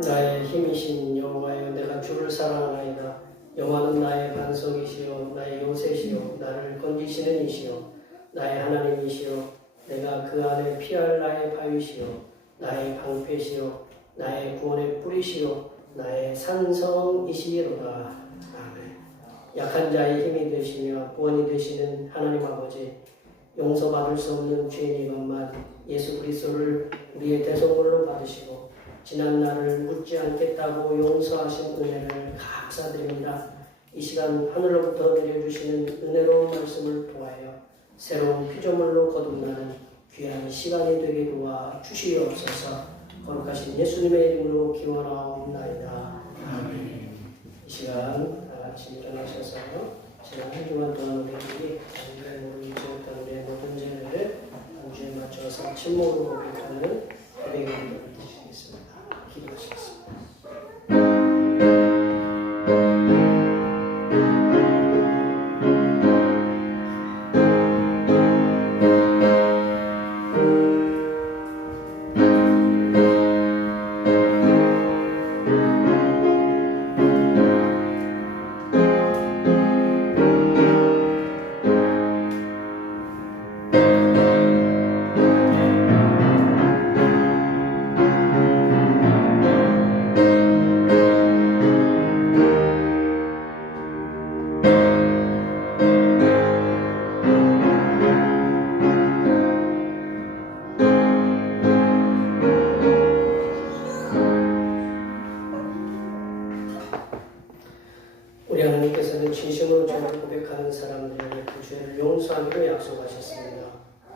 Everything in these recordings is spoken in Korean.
나의 힘이신 여호와여, 내가 주를 사랑하나이다. 여호와는 나의 반석이시요 나의 요새시요 나를 건지시는 이시요 나의 하나님이시요 내가 그 안에 피할 나의 바위시요 나의 방패시요 나의 구원의 뿌리시요 나의 산성이시로다. 아멘. 약한 자의 힘이 되시며 구원이 되시는 하나님 아버지, 용서받을 수 없는 죄인이건만 예수 그리스도를 우리의 대속물로 받으시고 지난 날을 묻지 않겠다고 용서하신 은혜를 감사드립니다. 이 시간 하늘로부터 내려주시는 은혜로운 말씀을 통하여 새로운 피조물로 거듭나는 귀한 시간이 되게 도와 주시옵소서. 거룩하신 예수님의 이름으로 기원하옵나이다. 아멘. 이 시간 다 같이 일어나셔서요, 지난 한 주간 동안 우리들이 모르고 잊었던 우리의 모든 죄를 한 주에 맞춰서 침묵으로 고백하는 고백의 기도를 드리겠습니다. 기도하시겠습니다. 우리 하나님께서는 진심으로 죄를 고백하는 사람들에게 그 죄를 용서하기로 약속하셨습니다.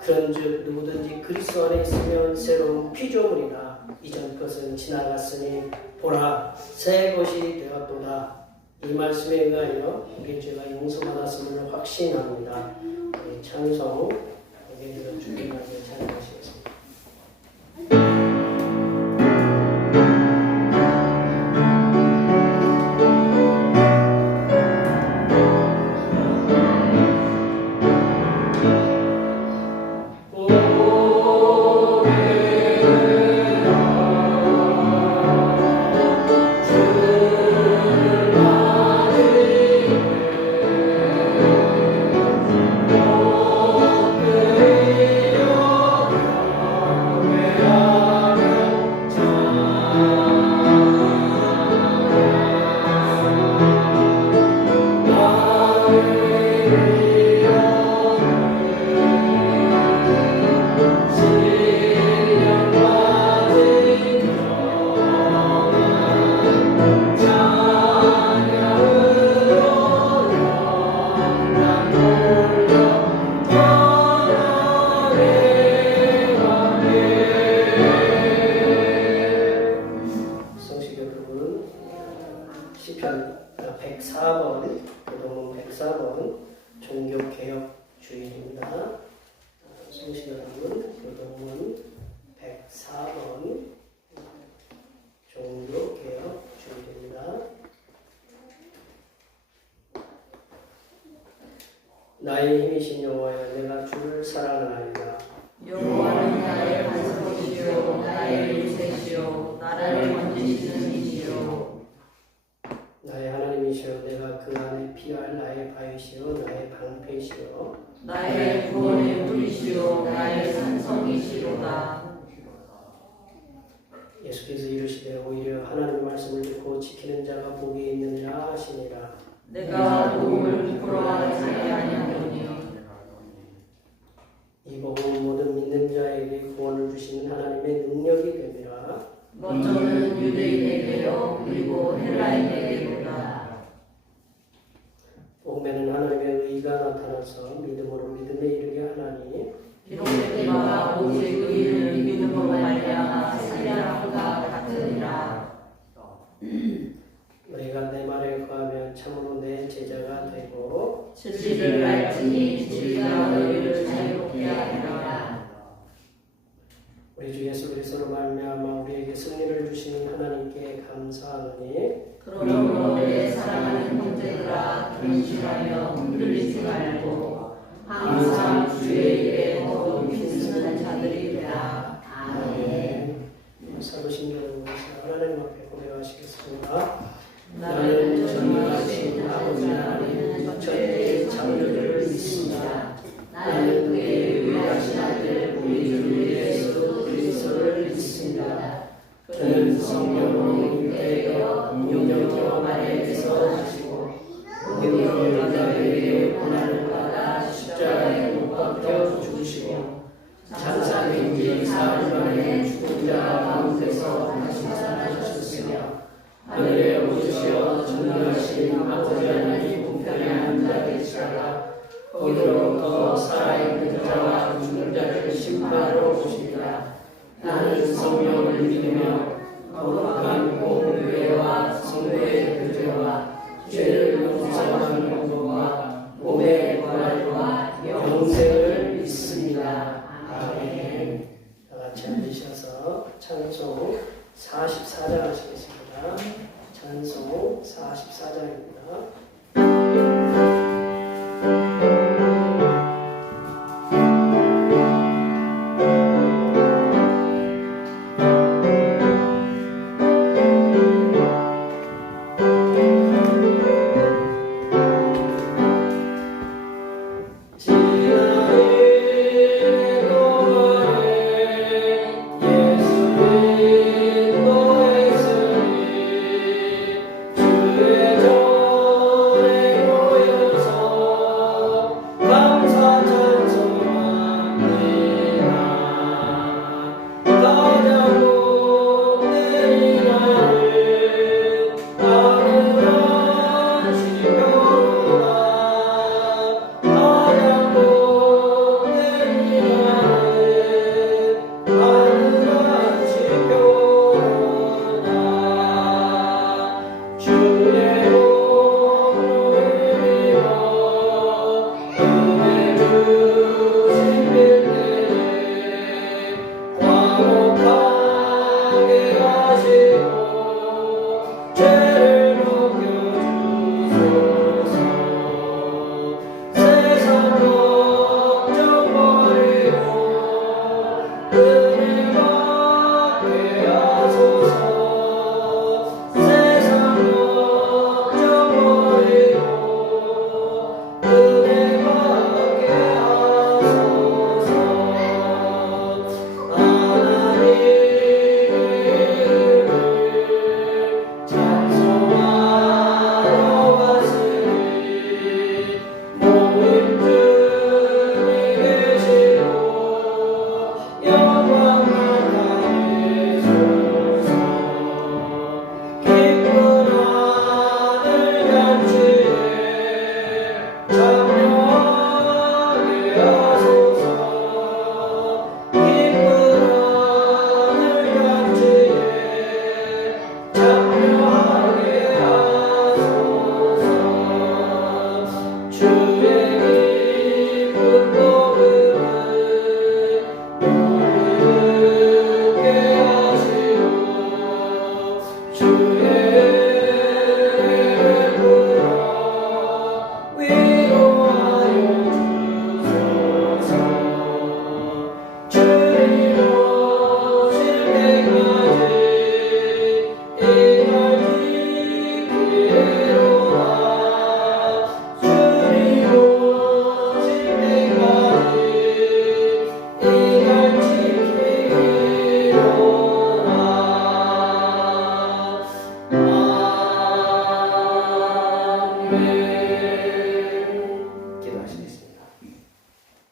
그런즉 누구든지 그리스도 안에 있으면 새로운 피조물이라, 이전 것은 지나갔으니 보라 새 것이 되었도다. 이 말씀에 의하여 우리의 죄가 용서받았음을 확신합니다. 우리 찬송 예배드려 주님께 찬양하시겠습니다. 시편 104번, 교동문 104번 종교개혁 주일입니다. 성시 여러분, 교동문 104번 종교개혁 주일입니다. 나의 힘이신 여호와여, 내가 주를 사랑하나이다. 여호와는 나의 반석이시요 나의 요새시요 나를 건지시는 이시요 나의 하나님이시여, 내가 그 안에 피할 나의 바위시요 나의 방패시요 나의 구원의 뿌리시요 나의 산성이시로다. 예수께서 이르시되 오히려 하나님의 말씀을 듣고 지키는 자가 복이 있느니라 하시니라. 내가 도움을 부끄러워하지 아니하노니 이 복음은 모든 믿는 자에게 구원을 주시는 하나님의 능력이 됨이라. 먼저는 유대인에게요 그리고 헬라인에게로다. 복음에는 하나님의 의가 나타나서 믿음으로 믿음에 이르게 하나니, 비록 내가 오직 의를 믿음으로 말미암아 살리라함과 같으니라. 너희가 내 말에 거하면 참으로 내 제자가 되고 진리를 알지니 진리가 너희를 자유롭게 하리라. 우리 주 예수 그리스도로 말미암아 우리에게 승리를 주시는 하나님께 감사하노니, 그러므로 내 사랑하는 형제들아 근심하며 흔들리지 말고 항상 주의 일에 더욱 힘쓰는 자들이 되라. 아멘. 사도신경에서 하나님 앞에 고백하시겠습니다. 나는 전능하신 아버지 하나님 천지의 창조주를 믿습니다. 나는 그의 위대하신 아들 우리 주 예수 그리스도를 믿습니다. 그는 성령으로 잉태되어 용녀 마리아에게서 나시고 본디오 빌라도에게 고난을 받아 십자가에 못 박혀 죽으시고 장사된 지 사흘 만에 죽은 자 가운데서 다시 살아나셨으며 하늘에 오르시어 전능하신 아버지 하나님 우편에 앉아 계시다가 거기로부터 살아있는 자와 죽은 자를 심판하러 오시리라. 나는 성령을 믿으며 거룩한 공교회와 성도의 교제와 죄를 용서하는 것과 몸의 부활과 영생을 믿습니다. 아멘. 다 같이 앉으셔서 찬송 44장 하시겠습니다. 찬송 44장입니다.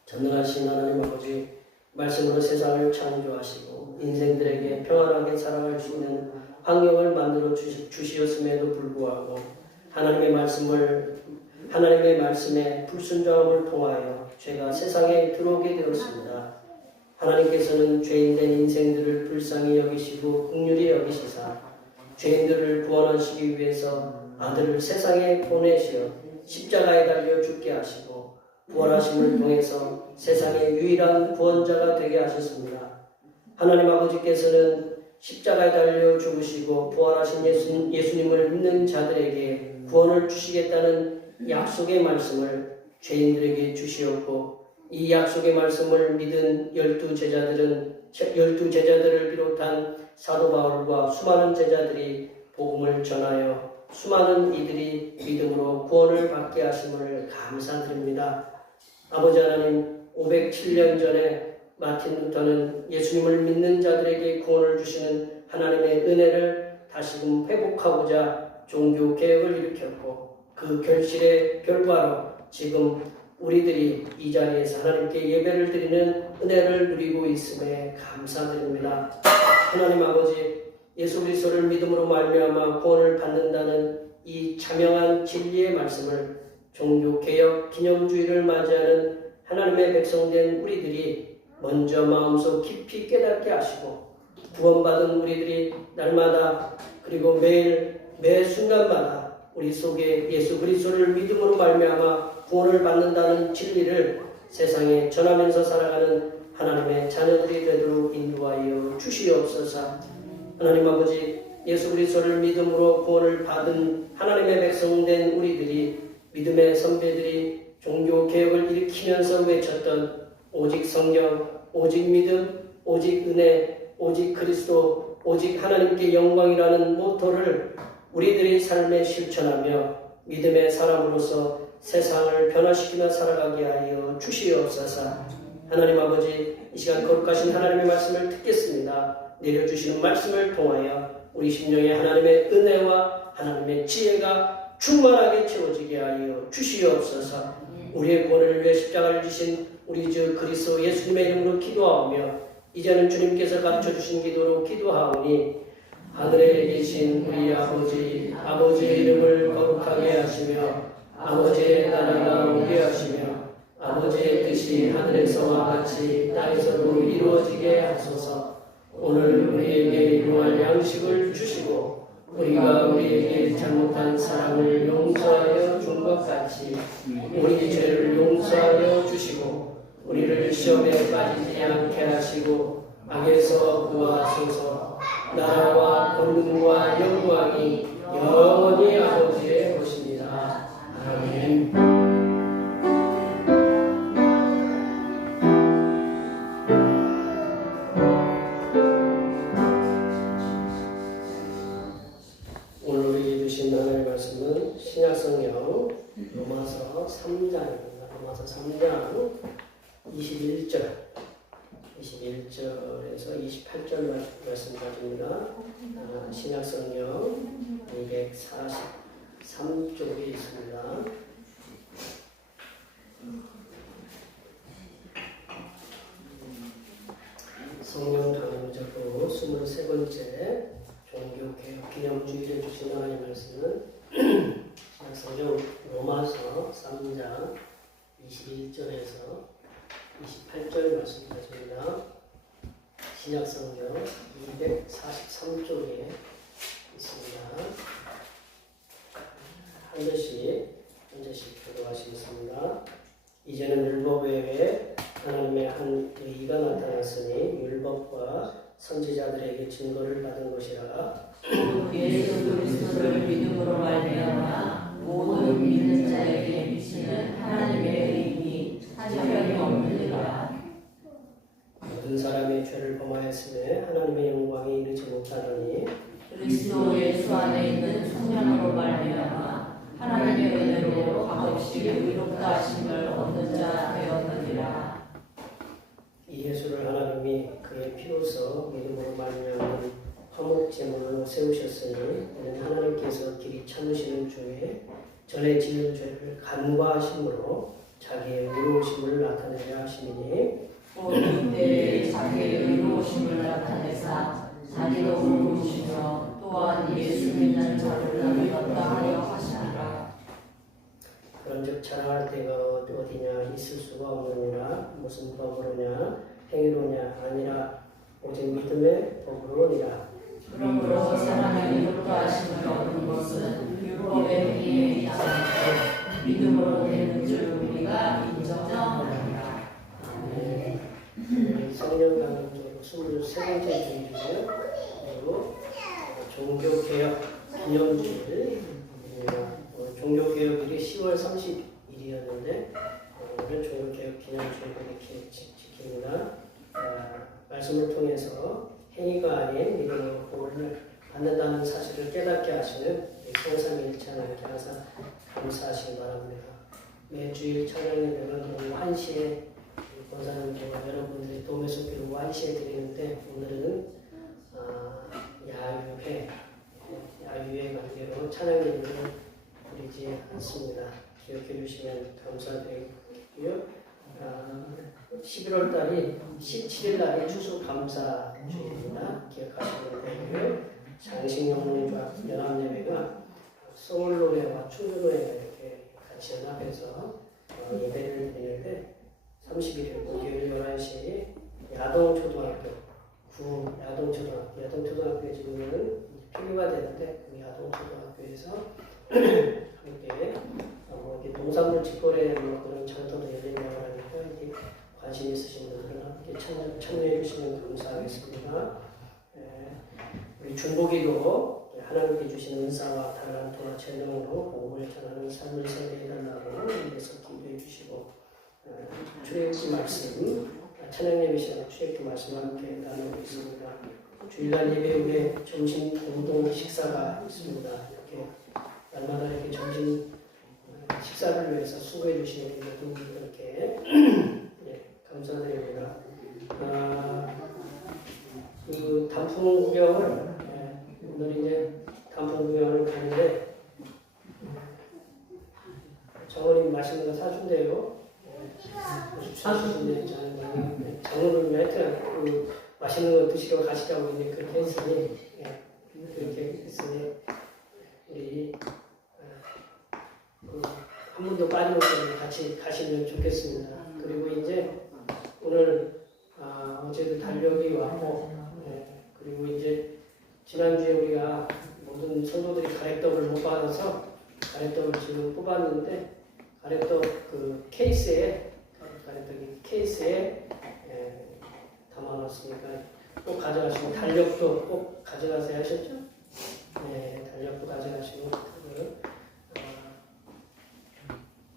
전능하신 하나님 아버지, 말씀으로 세상을 창조하시고 인생들에게 평안하게 살아갈 수 있는 환경을 만들어 주시었음에도 불구하고 하나님의 말씀에 불순종함을 통하여 죄가 세상에 들어오게 되었습니다. 하나님께서는 죄인된 인생들을 불쌍히 여기시고 긍휼히 여기시사 죄인들을 구원하시기 위해서 아들을 세상에 보내시어 십자가에 달려 죽게 하시고 부활하심을 통해서 세상의 유일한 구원자가 되게 하셨습니다. 하나님 아버지께서는 십자가에 달려 죽으시고 부활하신 예수님을 믿는 자들에게 구원을 주시겠다는 약속의 말씀을 죄인들에게 주시었고 이 약속의 말씀을 믿은 12제자들을 비롯한 사도 바울과 수많은 제자들이 복음을 전하여 수많은 이들이 믿음으로 구원을 받게 하심을 감사드립니다. 아버지 하나님, 507년 전에 마틴 루터는 예수님을 믿는 자들에게 구원을 주시는 하나님의 은혜를 다시금 회복하고자 종교 개혁을 일으켰고 그 결실의 결과로 지금 우리들이 이 자리에서 하나님께 예배를 드리는 은혜를 누리고 있음에 감사드립니다. 하나님 아버지, 예수 그리스도를 믿음으로 말미암아 구원을 받는다는 이 자명한 진리의 말씀을 종교개혁 기념주의를 맞이하는 하나님의 백성된 우리들이 먼저 마음속 깊이 깨닫게 하시고 구원받은 우리들이 날마다 그리고 매일 매 순간마다 우리 속에 예수 그리스도를 믿음으로 말미암아 구원을 받는다는 진리를 세상에 전하면서 살아가는 하나님의 자녀들이 되도록 인도하여 주시옵소서. 하나님 아버지, 예수 그리스도를 믿음으로 구원을 받은 하나님의 백성된 우리들이 믿음의 선배들이 종교개혁을 일으키면서 외쳤던 오직 성경, 오직 믿음, 오직 은혜, 오직 그리스도, 오직 하나님께 영광이라는 모토를 우리들의 삶에 실천하며 믿음의 사람으로서 세상을 변화시키며 살아가게 하여 주시옵소서. 하나님 아버지, 이 시간 거룩하신 하나님의 말씀을 듣겠습니다. 내려주시는 말씀을 통하여 우리 심령에 하나님의 은혜와 하나님의 지혜가 충만하게 채워지게 하여 주시옵소서. 우리의 구원을 위해 십자가를 지신 우리 주 그리스도 예수님의 이름으로 기도하오며 이제는 주님께서 가르쳐주신 기도로 기도하오니 하늘에 계신 우리 아버지, 아버지의 이름을 거룩하게 하시며 아버지의 나라가 오게 하시며 아버지의 뜻이 하늘에서와 같이 땅에서도 이루어지게 하소서. 오늘 우리에게 일용할 양식을 주시고 우리가 우리에게 잘못한 사랑을 용서하여 준 것 같이 우리 죄를 용서하여 주시고 우리를 시험에 빠지지 않게 하시고 악에서 구하소서. 나라와 권능과 영광이 영원히 아버지의 것입니다. 아멘. 오늘 우리에게 주신 하나님의 말씀은 신약성경 로마서 3장입니다. 로마서 3장 21절에서 28절 말씀까지입니다. 신약성경 243쪽에 있습니다. 성령 강림적으로 23번째 종교개혁 기념주의를 주신 하나님의 말씀은 신약성경 로마서 3장 21절에서 28절 말씀까지입니다. 신약성경 243쪽에 있습니다. 한 절씩 교도하시겠습니다. 이제는 율법 외에 하나님의 한 의가 나타났으니 율법과 선지자들에게 증거를 받은 것이라. 예수 그리스도를 믿음으로 말미암아 모든 믿는 자에게 미치는 하나님의 의미 차별이 없느니라. 모든 사람의 죄를 범하였으며 하나님의 영광에 이르지 못하더니 그리스도 예수 안에 있는 성령으로 말미암아 하나님의 은혜로 값없이 의롭다 하심을 얻는 자 되었느니라. 이 예수를 하나님이 그의 피로써 믿음으로 말미암은 화목 제물로 세우셨으니 이는 하나님께서 길이 참으시는 중에 전에 지은 죄를 간과하심으로 자기의 의로우심을 나타내려 하심이니 곧 이때에 자기의 의로우심을 나타내사 자기도 의로우시며 또한 예수 믿는 자를 의롭다 하려 하시니라. 그런즉 자랑할 때가 어디냐 있을 수가 없느니라. 무슨 법으로냐 행위로냐 아니라 오직 믿음의 법으로니라. 그러므로 사람의 의롭다 하심을 얻는 것은 율법의 행위에 있지 않고 믿음으로 되는 줄 우리가 인정하노라. 성령 강림적으로 23번째 주일이고요. 그리고 종교개혁 기념주일 종교개혁일이 10월 10월 30일이었는데 오늘은 종교개혁 기념주의를 이렇게 지킵니다. 말씀을 통해서 행위가 아닌 믿음으로 구원을 받는다는 사실을 깨닫게 하시는 성삼위 찬양께 항상 감사하시기 바랍니다. 매주일 찬양 예배는 오후 1시에 권사님과 여러분들이 도매소 비로 1시에 드리는데 오늘은 야유회 관계로 찬양 예배를 드리지 않습니다. 기억해 주시면 감사드리고요. 11월 달이 17일 날이 추수감사주일입니다. 기억하시면 되고요. 장식영문과 연합예배가 소울노래와 충주노래 이렇게 같이 연합해서 예배를 드리는데 31일 목요일 11시에 야동초등학교 야동초등학교에 지금은 필요가 되는데 그 야동초등학교에서 함께 이렇게 농산물 직거래 그런 장터도 열린다고 하니까 이렇게 관심 있으신 분들은 함께 참여해 주시면 감사하겠습니다. 우리 중보기도 하나님께 주신 은사와 달란트와 재능으로 복음을 전하는 삶을 살게해달라고 위해서 기도해 주시고 출애굽기 말씀 찬양 예배 시간 출애굽기 말씀 함께 나누고 있습니다. 주일날 예배 후에 점심 공동 식사가 있습니다. 이렇게 날마다 이렇게 점심 식사를 위해서 수고해 주시는 모든 분들께 감사드립니다. 그 단풍 구경을 오늘 이제 단풍 구경을 가는데 장모님 맛있는 거 사준대요. 사주신대 장모님이 하여튼 그 맛있는 거 드시러 가시라고 이제 그렇게 했으니 그렇게 했으니 우리 한 분도 빠짐없이 같이 가시면 좋겠습니다. 그리고 이제 오늘 어제도 달력이 왔고 그리고 이제 지난주에 우리가 모든 성도들이 가래떡을 못 받아서 가래떡을 지금 뽑았는데 가래떡 그 케이스에 가래떡이 케이스에 담아놨으니까 꼭 가져가시고 달력도 꼭 가져가세요 하셨죠? 네, 달력도 가져가시고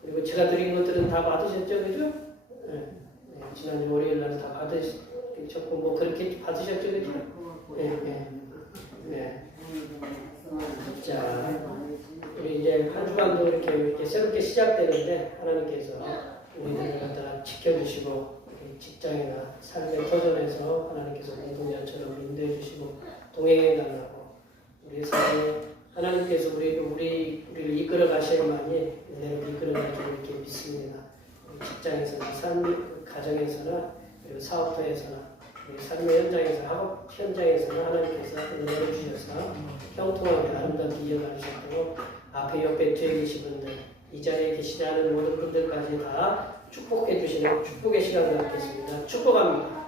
그리고 제가 드린 것들은 다 받으셨죠, 그죠? 지난주 월요일 날 다 받으셨고 뭐 그렇게 받으셨죠, 그죠? 네. 자, 우리 이제 한 주간도 이렇게 새롭게 시작되는데 하나님께서 우리들을 갖다 지켜주시고 직장이나 삶의 터전에서 하나님께서 공동체처럼 인도해 주시고 동행해 달라고 우리 삶에 하나님께서 우리를 이끌어 가실만이 은혜로 이끌어 가기를 이렇게 믿습니다. 직장에서나 삶 가정에서나 그리고 사업터에서나 우리 삶의 현장에서 학업 현장에서나 하나님께서 은혜를 주셔서 형통하게 아름답게 이어갈 수 있도록 앞에 옆에 뒤에 계신 분들 이 자리에 계시지 않은 모든 분들까지 다 축복해 주시는 축복의 시간을 갖겠습니다. 축복합니다.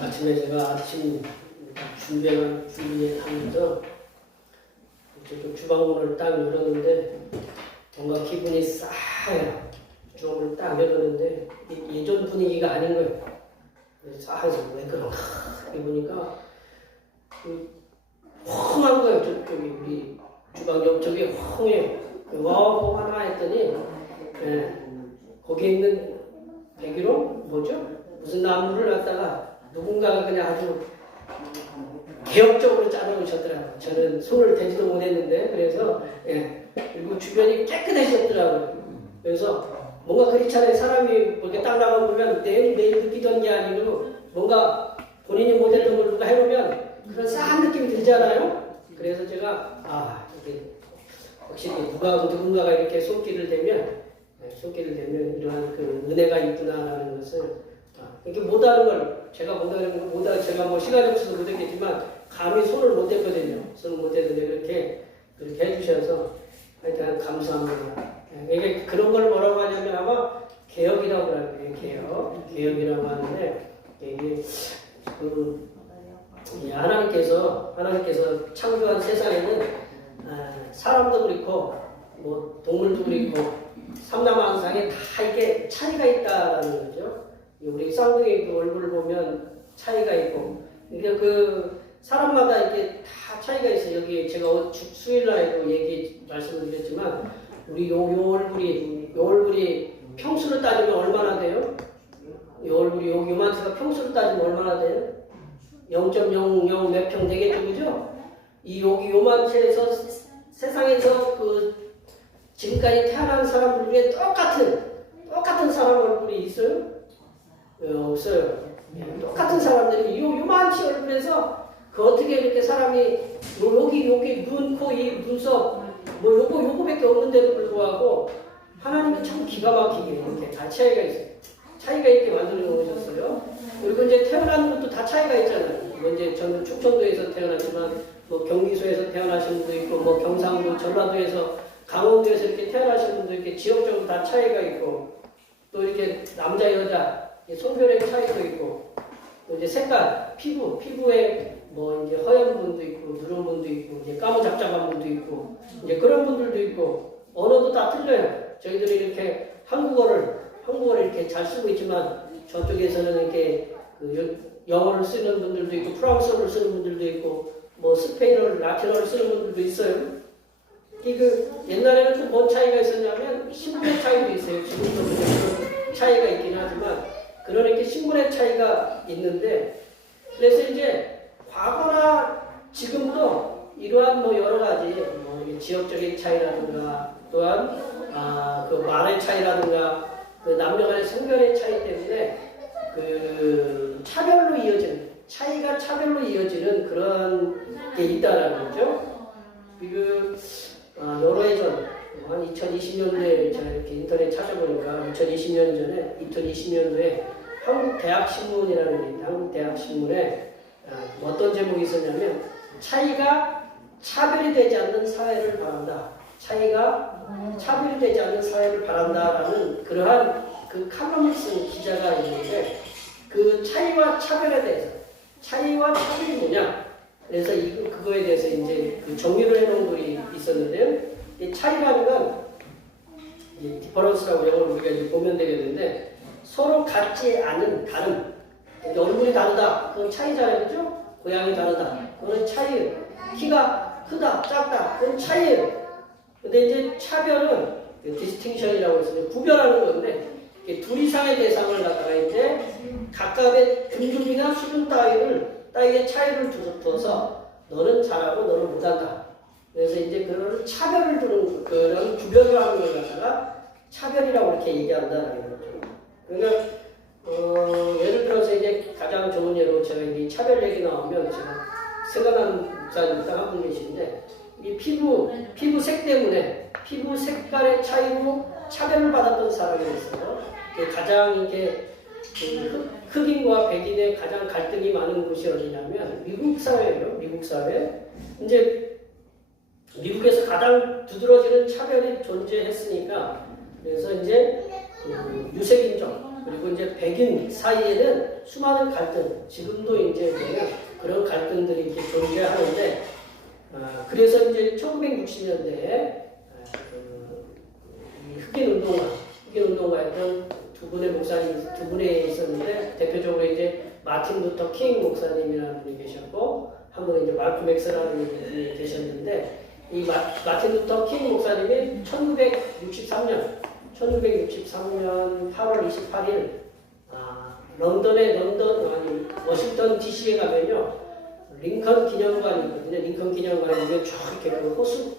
아침에 제가 아침 준비하면서 저쪽 주방문을 딱 열었는데 뭔가 기분이 싸해요. 주방문을 딱 열었는데 예전 분위기가 아닌 거예요. 싸해서 왜 그런가 해보니까 헝한 거예요. 저쪽이 우리 주방 옆쪽이 헝해요. 와 하나 했더니 거기 있는 배기로 뭐죠? 무슨 나무를 갖다가 누군가가 그냥 아주 개혁적으로 짜놓으셨더라고요. 저는 손을 대지도 못했는데 그래서 그리고 주변이 깨끗해졌더라고요. 그래서 뭔가 그렇잖아요. 사람이 이렇게 딱 나가보면 내일 느끼던 게 아니고 뭔가 본인이 못했던 걸 누가 해보면 그런 싸한 느낌이 들잖아요. 그래서 제가 이게 확실히 누군가가 이렇게 손길을 대면 이러한 그 은혜가 있구나라는 것을 이렇게 못하는 걸 제가 제가 뭐 시간이 없어서 못했겠지만 감히 손을 못 댔거든요. 손을 못 댔는데 그렇게 해주셔서 하여튼 감사합니다. 이게 그런 걸 뭐라고 하냐면 아마 개혁이라고 하는데 개혁이라고 하는데 이게 하나님께서 창조한 세상에는 사람도 그렇고 뭐 동물도 그렇고 삼라만상에 다 이게 차이가 있다라는 거죠. 우리 쌍둥이 그 얼굴을 보면 차이가 있고, 그러니까 그 사람마다 이게 다 차이가 있어요. 여기 제가 수요일날에도 말씀을 드렸지만 우리 요 얼굴이 평수를 따지면 얼마나 돼요? 요 얼굴이 요만치가 평수를 따지면 얼마나 돼요? 0.00 몇 평 되겠죠, 그죠? 여기 요만치에서 세상에서 그 지금까지 태어난 사람들 중에 똑같은 사람 얼굴이 있어요? 없어요. 똑같은 사람들이 요만치 얼굴에서 어떻게 이렇게 사람이 여기 눈, 코, 입, 눈썹 뭐 요거밖에 없는데도 불구하고 하나님이 참 기가 막히게 이렇게 다 차이가 있어요. 차이가 있게 만들어 놓으셨어요. 그리고 이제 태어나는 것도 다 차이가 있잖아요. 이제 저는 충청도에서 태어났지만 뭐 경기도에서 태어나신 분도 있고 뭐 경상도, 전라도에서 강원도에서 이렇게 태어나신 분도 이렇게 지역적으로 다 차이가 있고 또 이렇게 남자 여자 성별의 차이도 있고 또 이제 색깔 피부에 뭐 이제 허연 분도 있고 누런 분도 있고 이제 까무잡잡한 분도 있고 이제 그런 분들도 있고 언어도 다 틀려요. 저희들이 이렇게 한국어를 이렇게 잘 쓰고 있지만 저쪽에서는 이렇게 영어를 쓰는 분들도 있고 프랑스어를 쓰는 분들도 있고 뭐 스페인어를 라틴어를 쓰는 분들도 있어요. 옛날에는 또 뭔 차이가 있었냐면 신분의 차이도 있어요. 지금도 그런 차이가 있긴 하지만 그러니까 신분의 차이가 있는데 그래서 이제 과거나 지금도 이러한 뭐 여러 가지 뭐 지역적인 차이라든가 또한 그 말의 차이라든가 그 남녀 간의 성별의 차이 때문에 그 차별로 이어지는 그런 게 있다라는 거죠. 여러 해 전, 한 2020년도에 제가 이렇게 인터넷 찾아보니까 2020년도에 한국대학신문이라는 게 있는데 한국대학신문에 어떤 제목이 있었냐면 차이가 차별이 되지 않는 사회를 바란다. 차이가 차별이 되지 않는 사회를 바란다라는 그러한 그 칼럼을 쓴 기자가 있는데 그 차이와 차별에 대해서 차이와 차별이 뭐냐? 그래서 그거에 대해서 이제 그 정리를 해놓은 글이 있었는데요. 이 차이라는 건 디퍼런스라고 영어로 우리가 보면 되겠는데 서로 같지 않은 다름. 얼굴이 다르다. 그건 차이잖아요, 그죠? 고양이 다르다. 그건 차이예요. 키가 크다, 작다. 그건 차이예요. 근데 이제 차별은 디스팅션이라고 해서 구별하는 건데 둘 이상의 대상을 갖다가 이제 각각의 등급이나 수준 따위의 차이를 두어서 너는 잘하고 너는 못한다. 그래서 이제 그런 차별을 두는 그런 구별을 하는 걸 갖다가 차별이라고 이렇게 얘기한다는 거죠. 그러니까 예를 들어서 이제 가장 좋은 예로 제가 이 차별 얘기 나오면 제가 생각나는 목사님 딱 한 분 계신데 이 피부색 때문에 피부 색깔의 차이로 차별을 받았던 사람이 있어요. 가장 이게 흑인과 백인의 가장 갈등이 많은 곳이 어디냐면 미국 사회예요. 미국 사회. 이제 미국에서 가장 두드러지는 차별이 존재했으니까 그래서 이제 유색인종 그리고 이제 백인 사이에는 수많은 갈등 지금도 이제 그런 갈등들이 이렇게 존재하는데 그래서 이제 1960년대에 흑인 운동가였던 두 분의 목사님 두 분이 있었는데 대표적으로 이제 마틴 루터 킹 목사님이라는 분이 계셨고 한 분은 이제 말콤 엑스라는 분이 계셨는데 이 마틴 루터 킹 목사님이 1963년 8월 28일 워싱턴 DC에 가면요 링컨 기념관이 있거든요. 링컨 기념관에 이게 쫙 이렇게 그 호수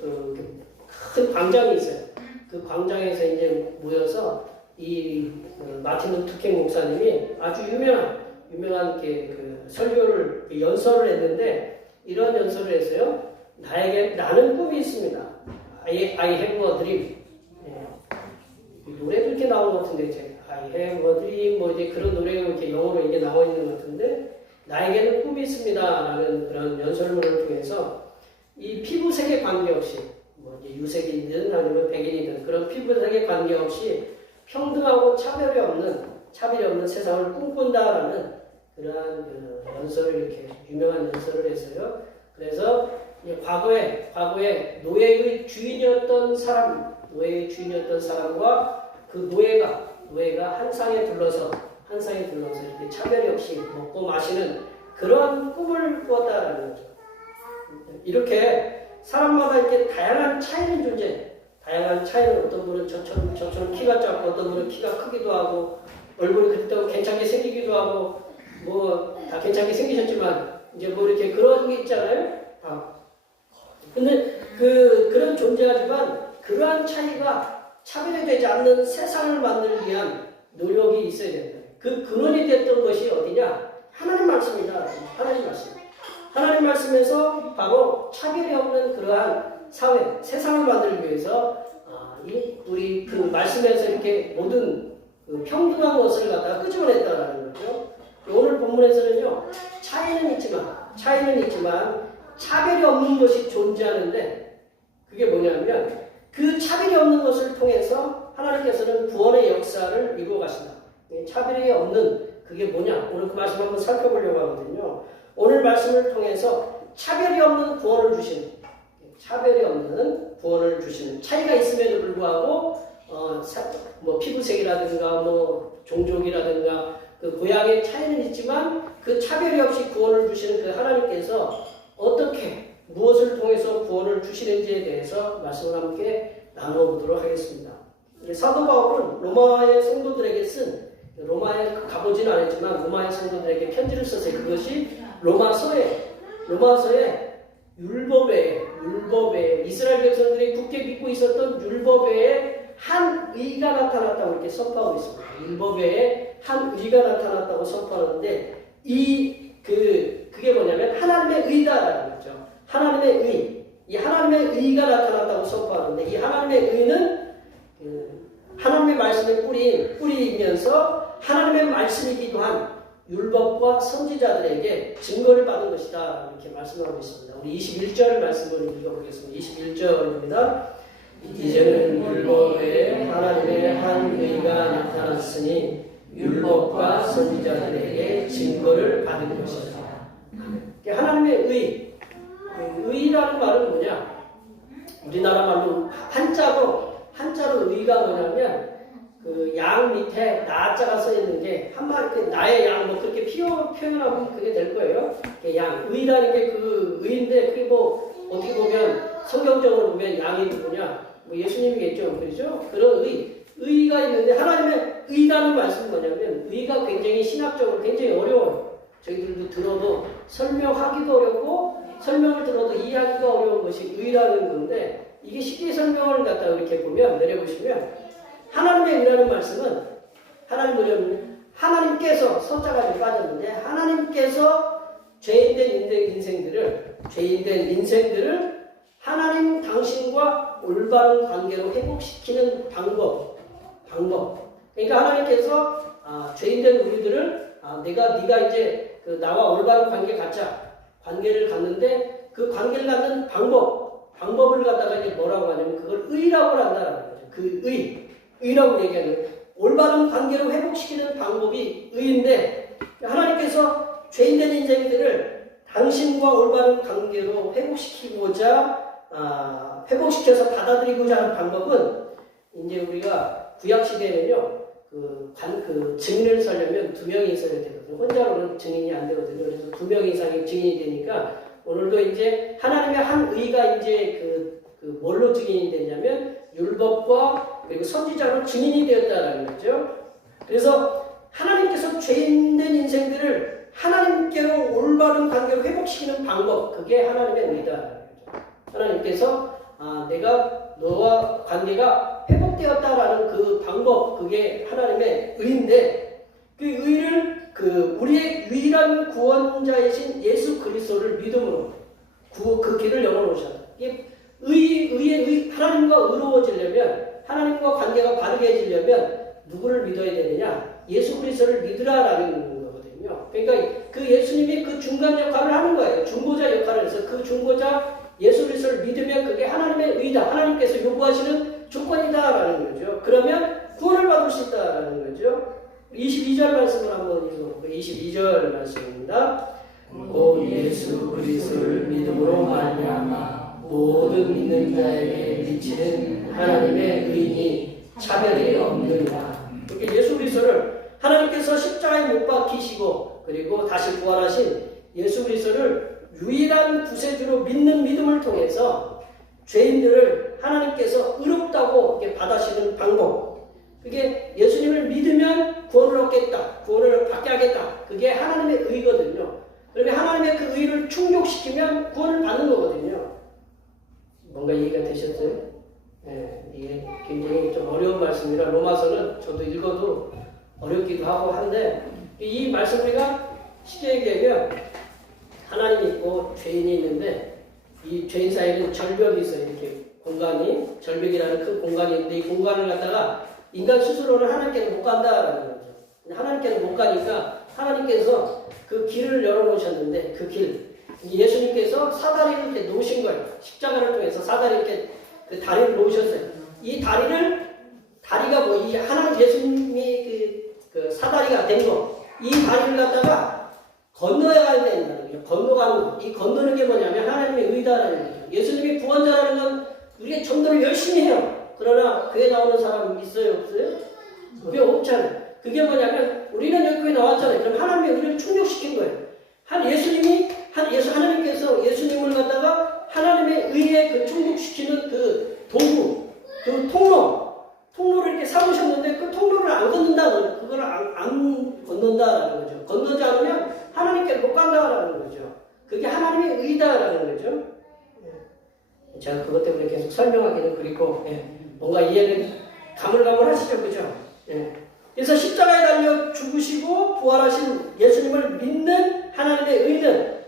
큰 광장이 있어요. 그 광장에서 이제 모여서 이 마틴 루터 킹 목사님이 아주 유명한 그 설교를 연설을 했는데 이런 연설을 했어요. 나는 꿈이 있습니다. I have a dream. 노래도 이렇게 나온 것 같은데 이제 I have a dream 뭐 이제 그런 노래가 이렇게 영어로 이게 나와 있는 것 같은데 나에게는 꿈이 있습니다라는 그런 연설문을 통해서 이 피부색에 관계없이 뭐 이제 유색이든 아니면 백인이든 그런 피부색에 관계없이 평등하고 차별이 없는 세상을 꿈꾼다라는 그러한 그 연설을 이렇게 유명한 연설을 했어요. 그래서 과거에 노예의 주인이었던 사람과 그 노예가 한 상에 둘러서 이렇게 차별이 없이 먹고 마시는 그런 꿈을 꾸었다라는 거죠. 이렇게 사람마다 이렇게 다양한 차이는 다양한 차이는 어떤 분은 저처럼 키가 작고 어떤 분은 키가 크기도 하고 얼굴이 그때도 괜찮게 생기기도 하고 뭐 다 괜찮게 생기셨지만 이제 뭐 이렇게 그런 게 있잖아요. 근데 그런 존재하지만 그러한 차이가 차별이 되지 않는 세상을 만들기 위한 노력이 있어야 된다. 그 근원이 됐던 것이 어디냐? 하나님 말씀이다. 하나님 말씀에서 바로 차별이 없는 그러한 세상을 만들기 위해서 우리 그 말씀에서 이렇게 모든 그 평등한 것을 갖다가 끄집어냈다라는 거죠. 오늘 본문에서는요, 차이는 있지만 차별이 없는 것이 존재하는데 그게 뭐냐면 그 차별이 없는 것을 통해서 하나님께서는 구원의 역사를 이루어 가신다. 차별이 없는 그게 뭐냐? 오늘 그 말씀 한번 살펴보려고 하거든요. 오늘 말씀을 통해서 차별이 없는 구원을 주시는 차이가 있음에도 불구하고 뭐 피부색이라든가 뭐 종족이라든가 그 고향의 차이는 있지만 그 차별이 없이 구원을 주시는 그 하나님께서 어떻게 무엇을 통해서 구원을 주시는지에 대해서 말씀을 함께 나눠보도록 하겠습니다. 사도 바울은 로마의 성도들에게 로마에 가보지는 않았지만 로마의 성도들에게 편지를 썼어요. 그것이 로마서에 율법에 이스라엘 백성들이 굳게 믿고 있었던 율법에 한 의가 나타났다고 이렇게 선포하고 있습니다. 율법에 한 의가 나타났다고 선포하는데 그게 뭐냐면 하나님의 의다라는 거죠. 하나님의 의. 이 하나님의 의가 나타났다고 선포하는데 이 하나님의 의는 하나님의 말씀의 뿌리이면서 하나님의 말씀이기도 한 율법과 선지자들에게 증거를 받은 것이다. 이렇게 말씀하고 있습니다. 우리 21절 말씀을 읽어보겠습니다. 21절입니다. 이제는 율법에 하나님의 한 의가 나타났으니 율법과 선지자들에게 증거를 받은 것이다. 하나님의 의라는 말은 뭐냐? 우리나라 말로 한자로 의가 뭐냐면 그 양 밑에 나자가 써 있는 게 한마디 나의 양 뭐 그렇게 표현하면 그게 될 거예요. 양 의라는 게 그 의인데 그게 뭐 어떻게 보면 성경적으로 보면 양이 누구냐? 뭐 예수님이겠죠, 그렇죠? 그런 의가 있는데 하나님의 의라는 말씀은 뭐냐면 의가 굉장히 신학적으로 굉장히 어려워요. 저희들도 들어도 설명하기도 어렵고 설명을 들어도 이해하기가 어려운 것이 의라는 건데 이게 쉽게 설명을 갖다가 이렇게 보면 내려보시면 하나님의 의라는 말씀은 하나님께서 서자가 좀 빠졌는데 하나님께서 죄인된 인생들을 하나님 당신과 올바른 관계로 회복시키는 방법. 그러니까 하나님께서 죄인된 우리들을 네가 이제 나와 올바른 관계를 갖는데 그 관계를 갖는 방법을 갖다가 이제 뭐라고 하냐면 그걸 의라고 한다라는 거죠. 그 의라고 얘기하는 올바른 관계로 회복시키는 방법이 의인데 하나님께서 죄인된 인생들을 당신과 올바른 관계로 회복시켜서 받아들이고자 하는 방법은 이제 우리가 구약 시대에는요 그 증인을 살려면 2명이 있어야 되거든요. 혼자로는 증인이 안 되거든요. 그래서 2명 이상이 증인이 되니까 오늘도 이제 하나님의 한 의가 이제 뭘로 증인이 되냐면 율법과 그리고 선지자로 증인이 되었다라는 거죠. 그래서 하나님께서 죄인된 인생들을 하나님께로 올바른 관계로 회복시키는 방법, 그게 하나님의 의다. 하나님께서 내가 너와 관계가 회복되었다라는 그 방법, 그게 하나님의 의인데, 그 의를 우리의 유일한 구원자이신 예수 그리스도를 믿음으로 그 길을 열어놓으셨다. 하나님과 의로워지려면, 하나님과 관계가 바르게해지려면 누구를 믿어야 되느냐? 예수 그리스도를 믿으라라는 거거든요. 그러니까 그 예수님이 그 중간 역할을 하는 거예요. 중보자 역할을 해서 그 중보자 예수 그리스도를 믿으면 그게 하나님의 의다. 하나님께서 요구하시는 조건이다라는 거죠. 그러면 구원을 받을 수 있다라는 거죠. 22절 말씀을 한번 읽어볼까요? 22절 말씀입니다. 곧 예수 그리스도를 믿음으로 말미암아 모든 믿는 자에게 미치는 하나님의 의인이 차별이 없느니라. 이렇게 예수 그리스도를 하나님께서 십자가에 못 박히시고 그리고 다시 부활하신 예수 그리스도를 유일한 구세주로 믿는 믿음을 통해서 죄인들을 하나님께서 의롭다고 받아시는 방법, 그게 예수님을 믿으면 구원을 얻겠다, 구원을 받게 하겠다, 그게 하나님의 의거든요. 그러면 하나님의 그 의를 충족시키면 구원을 받는 거거든요. 뭔가 이해가 되셨어요? 네, 이게 굉장히 좀 어려운 말씀이라 로마서는 저도 읽어도 어렵기도 하고 한데, 이 말씀 우리가 쉽게 얘기하면 하나님이 있고 죄인이 있는데 이 죄인 사이에는 절벽이 있어요. 이렇게 공간이, 절벽이라는 큰 공간이 있는데 이 공간을 갖다가 인간 스스로는 하나님께는 못 간다라는 거죠. 하나님께는 못 가니까 하나님께서 그 길을 열어놓으셨는데 그 길, 예수님께서 사다리를 이렇게 놓으신 거예요. 십자가를 통해서 사다리 이렇게 그 다리를 놓으셨어요. 이 다리가 뭐 이 하나님 예수님이 그 사다리가 된 거, 이 다리를 갖다가 건너야 된다는 거죠. 건너가는 거. 이 건너는 게 뭐냐면 하나님의 의다라는 거죠. 예수님이 구원자라는 건 우리가 전도를 열심히 해요. 그러나 교회 나오는 사람 있어요? 없어요? 그게 없잖아요. 그게 뭐냐면 우리는 여기 교회 나왔잖아요. 그럼 하나님의 의를 충족시킨 거예요. 하나님께서 예수님을 갖다가 하나님의 의에 그 충족시키는 그 도구, 그 통로를 이렇게 삼으셨는데 그 통로를 안 걷는다는, 그걸 안 걷는다라는 거죠. 건너지 않으면 하나님께 못 간다라는 거죠. 그게 하나님의 의다라는 거죠. 제가 그것 때문에 계속 설명하기는 그리고 뭔가 이해는 가물가물하시죠, 그죠? 그래서 십자가에 달려 죽으시고 부활하신 예수님을 믿는 하나님의 의는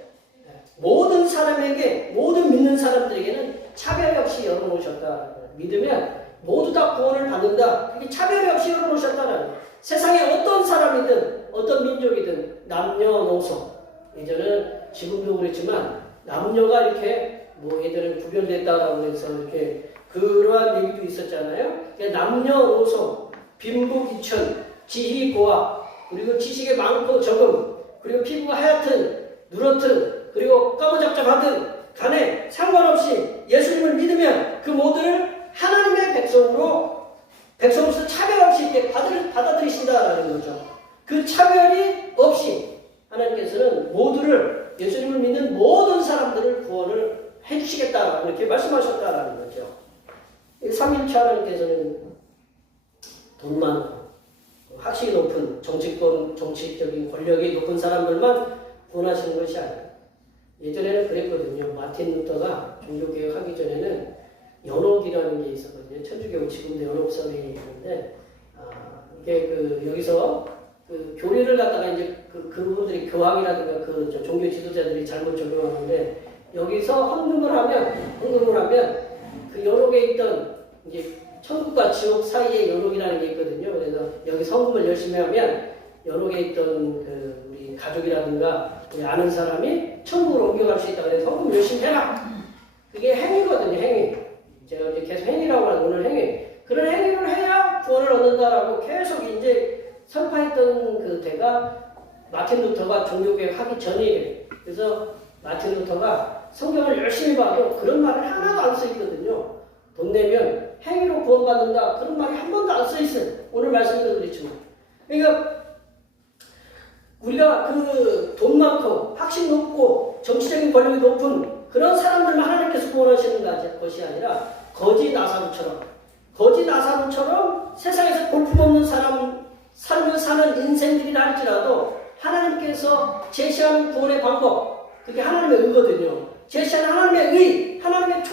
모든 사람에게, 모든 믿는 사람들에게는 차별 없이 열어놓으셨다. 믿으면 모두 다 구원을 받는다. 그게 차별 없이 열어놓으셨다는, 세상에 어떤 사람이든 어떤 민족이든 남녀노소, 예전에는 지금도 그렇지만 남녀가 이렇게 뭐 예전에 구별됐다라고 해서 이렇게 그러한 얘기도 있었잖아요. 남녀노소, 빈부귀천, 지희고아, 그리고 지식이 많고 적음, 그리고 피부가 하얗든 누렇든 그리고 까무잡잡하든 간에 상관없이 예수님을 믿으면 그 모두를 하나님의 백성으로서 차별 없이 이렇게 받아들이신다라는 거죠. 그 차별이 없이 하나님께서는 모두를, 예수님을 믿는 모든 사람들을 구원을 해주시겠다 이렇게 말씀하셨다라는 거죠. 3일차 하나님께서는 돈 많고 학식이 높은 정치적인 권력이 높은 사람들만 구원하시는 것이 아니에요. 예전에는 그랬거든요. 마틴 루터가 종교개혁 하기 전에는 연옥이라는 게 있었거든요. 천주교 지금도 연옥성이 있는데, 이게 여기서 교리를 갖다가 이제 그분들이 교황이라든가 종교 지도자들이 잘못 적용하는데, 여기서 헌금을 하면 그 연옥에 있던 이제 천국과 지옥 사이에 연옥이라는 게 있거든요. 그래서 여기 헌금을 열심히 하면 연옥에 있던 우리 가족이라든가 우리 아는 사람이 천국으로 옮겨갈 수 있다. 그래서 헌금 열심히 해라. 그게 행위거든요. 행위. 제가 이제 계속 행위라고 하는 오늘 행위. 그런 행위를 해야 구원을 얻는다라고 계속 이제 선포했던 그 때가 마틴 루터가 종교개혁 하기 전이에요. 그래서 마틴 루터가 성경을 열심히 봐도 그런 말을 하나도 안 써 있거든요. 돈 내면 행위로 구원받는다. 그런 말이 한 번도 안 써 있어요. 오늘 말씀도 그렇지만. 그러니까 우리가 그 돈 많고 학식 높고 정치적인 권력이 높은 그런 사람들만 하나님께서 구원하시는 것이 아니라 거지 나사로처럼 세상에서 볼품없는 삶을 사는 인생들이라 할지라도 하나님께서 제시하는 구원의 방법, 그게 하나님의 의거든요. 제시하는 하나님의 의, 하나님의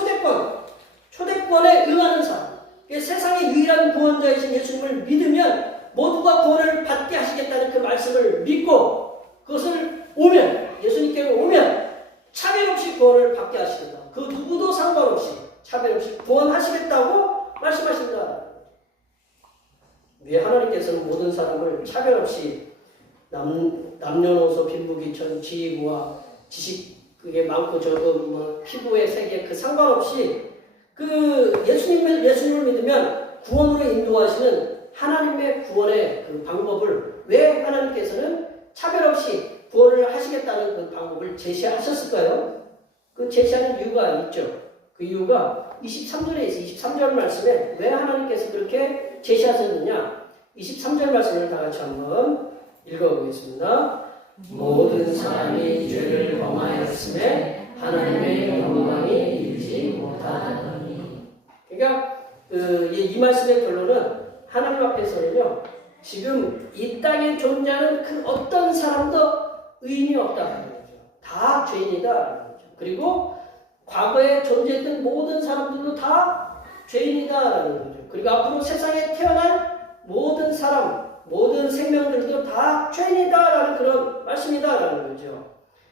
초대권에 응하는 삶. 세상의 유일한 구원자이신 예수님을 믿으면 모두가 구원을 받게 하시겠다는 그 말씀을 믿고 그것을 예수님께로 오면 차별 없이 구원을 받게 하시겠다. 그 누구도 상관없이 차별 없이 구원하시겠다고 말씀하신다. 왜 하나님께서는 모든 사람을 차별 없이 남녀노소 빈부귀천 지위와 지식 그게 많고 적음 피부의 색에 그 상관없이 그 예수님을 믿으면 구원으로 인도하시는 하나님의 구원의 그 방법을 왜 하나님께서는 차별 없이 구원을 하시겠다는 그 방법을 제시하셨을까요? 그 제시하는 이유가 있죠. 그 이유가 23절에 있어요. 23절 말씀에 왜 하나님께서 그렇게 제시하셨느냐? 23절 말씀을 다 같이 한번 읽어보겠습니다. 모든 사람이 죄를 범하였음에 하나님의 영광이 일지 못하더니. 그러니까 이 말씀의 결론은 하나님 앞에서는요, 지금 이 땅에 존재하는 그 어떤 사람도 의인이 없다는 거죠. 다 죄인이다. 그리고 과거에 존재했던 모든 사람들도 다 죄인이다라는 거죠. 그리고 앞으로 세상에 태어날 모든 사람, 모든 생명들도 다 죄인이다라는 그런 말씀이다라는 거죠.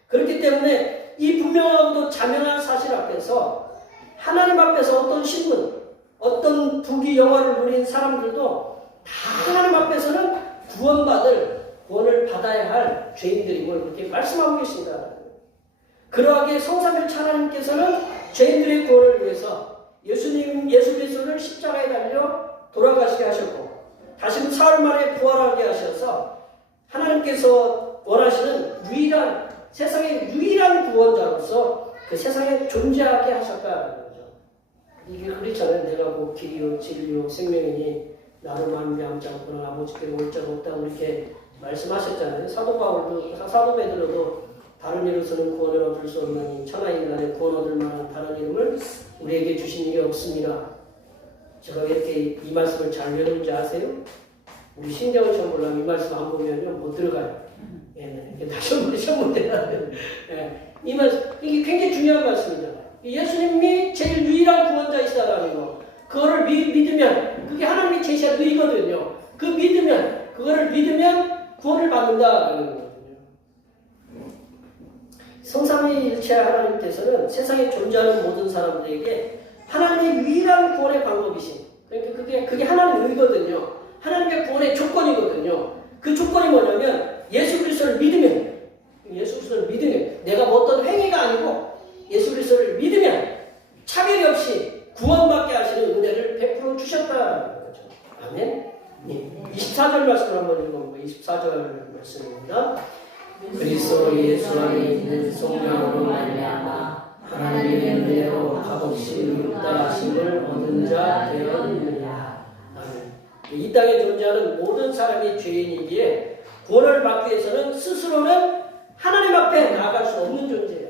그렇기 때문에 이 분명하고도 자명한 사실 앞에서 하나님 앞에서 어떤 신분, 어떤 부귀 영화를 누린 사람들도 다 하나님 앞에서는 구원을 받아야 할 죄인들임을 그렇게 말씀하고 계십니다. 그러하게 성삼일체 하나님께서는 죄인들의 구원을 위해서 예수 그리스도를 십자가에 달려 돌아가시게 하셨고 다시금 사흘 만에 부활하게 하셔서 하나님께서 원하시는 세상의 유일한 구원자로서 그 세상에 존재하게 하셨다는 거죠. 이게 그렇잖아요. 내가 뭐 길이요 진리요 생명이니 나를 말미암지 않고는 아버지께 올 자가 없다고 이렇게 말씀하셨잖아요. 사도 베드로도 다른 이로서는 구원을 얻을 수 없나니 천하인간의 구원 얻을 만한 다른 이름을 우리에게 주신 일이 없습니다. 제가 왜 이렇게 이 말씀을 잘 외우는지 아세요? 우리 신경을 시험 보려면 이 말씀 안 보면요 못 들어가요. 이게 다시 시험 문제라. 이 말씀 이게 굉장히 중요한 말씀이잖아요. 예수님이 제일 유일한 구원자이시다라는 거, 그거를 믿으면 그게 하나님이 제시한 의거든요. 그거를 믿으면 구원을 받는다라는 거거든요. 성삼위일체 하나님께서는 세상에 존재하는 모든 사람들에게 하나님의 유일한 구원의 방법이신, 그러니까 그게 하나님의 의거든요. 하나님의 구원의 조건이거든요. 그 조건이 뭐냐면 예수 그리스도를 믿으면 내가 뭐 어떤 행위가 아니고 예수 그리스도를 믿으면 차별이 없이 구원받게 하시는 은혜를 베풀어 주셨다는 거죠. 아멘. 24절 말씀을 한번 읽어볼까요? 24절 말씀입니다. 그리스도 예수 안에 있는 성령으로 말미암아 하나님의 은혜로 값없이 의롭다 하심을 얻은 자 되었느니라. 아멘. 이 땅에 존재하는 모든 사람이 죄인이기에 구원을 받기 위해서는 스스로는 하나님 앞에 나아갈 수 없는 존재예요.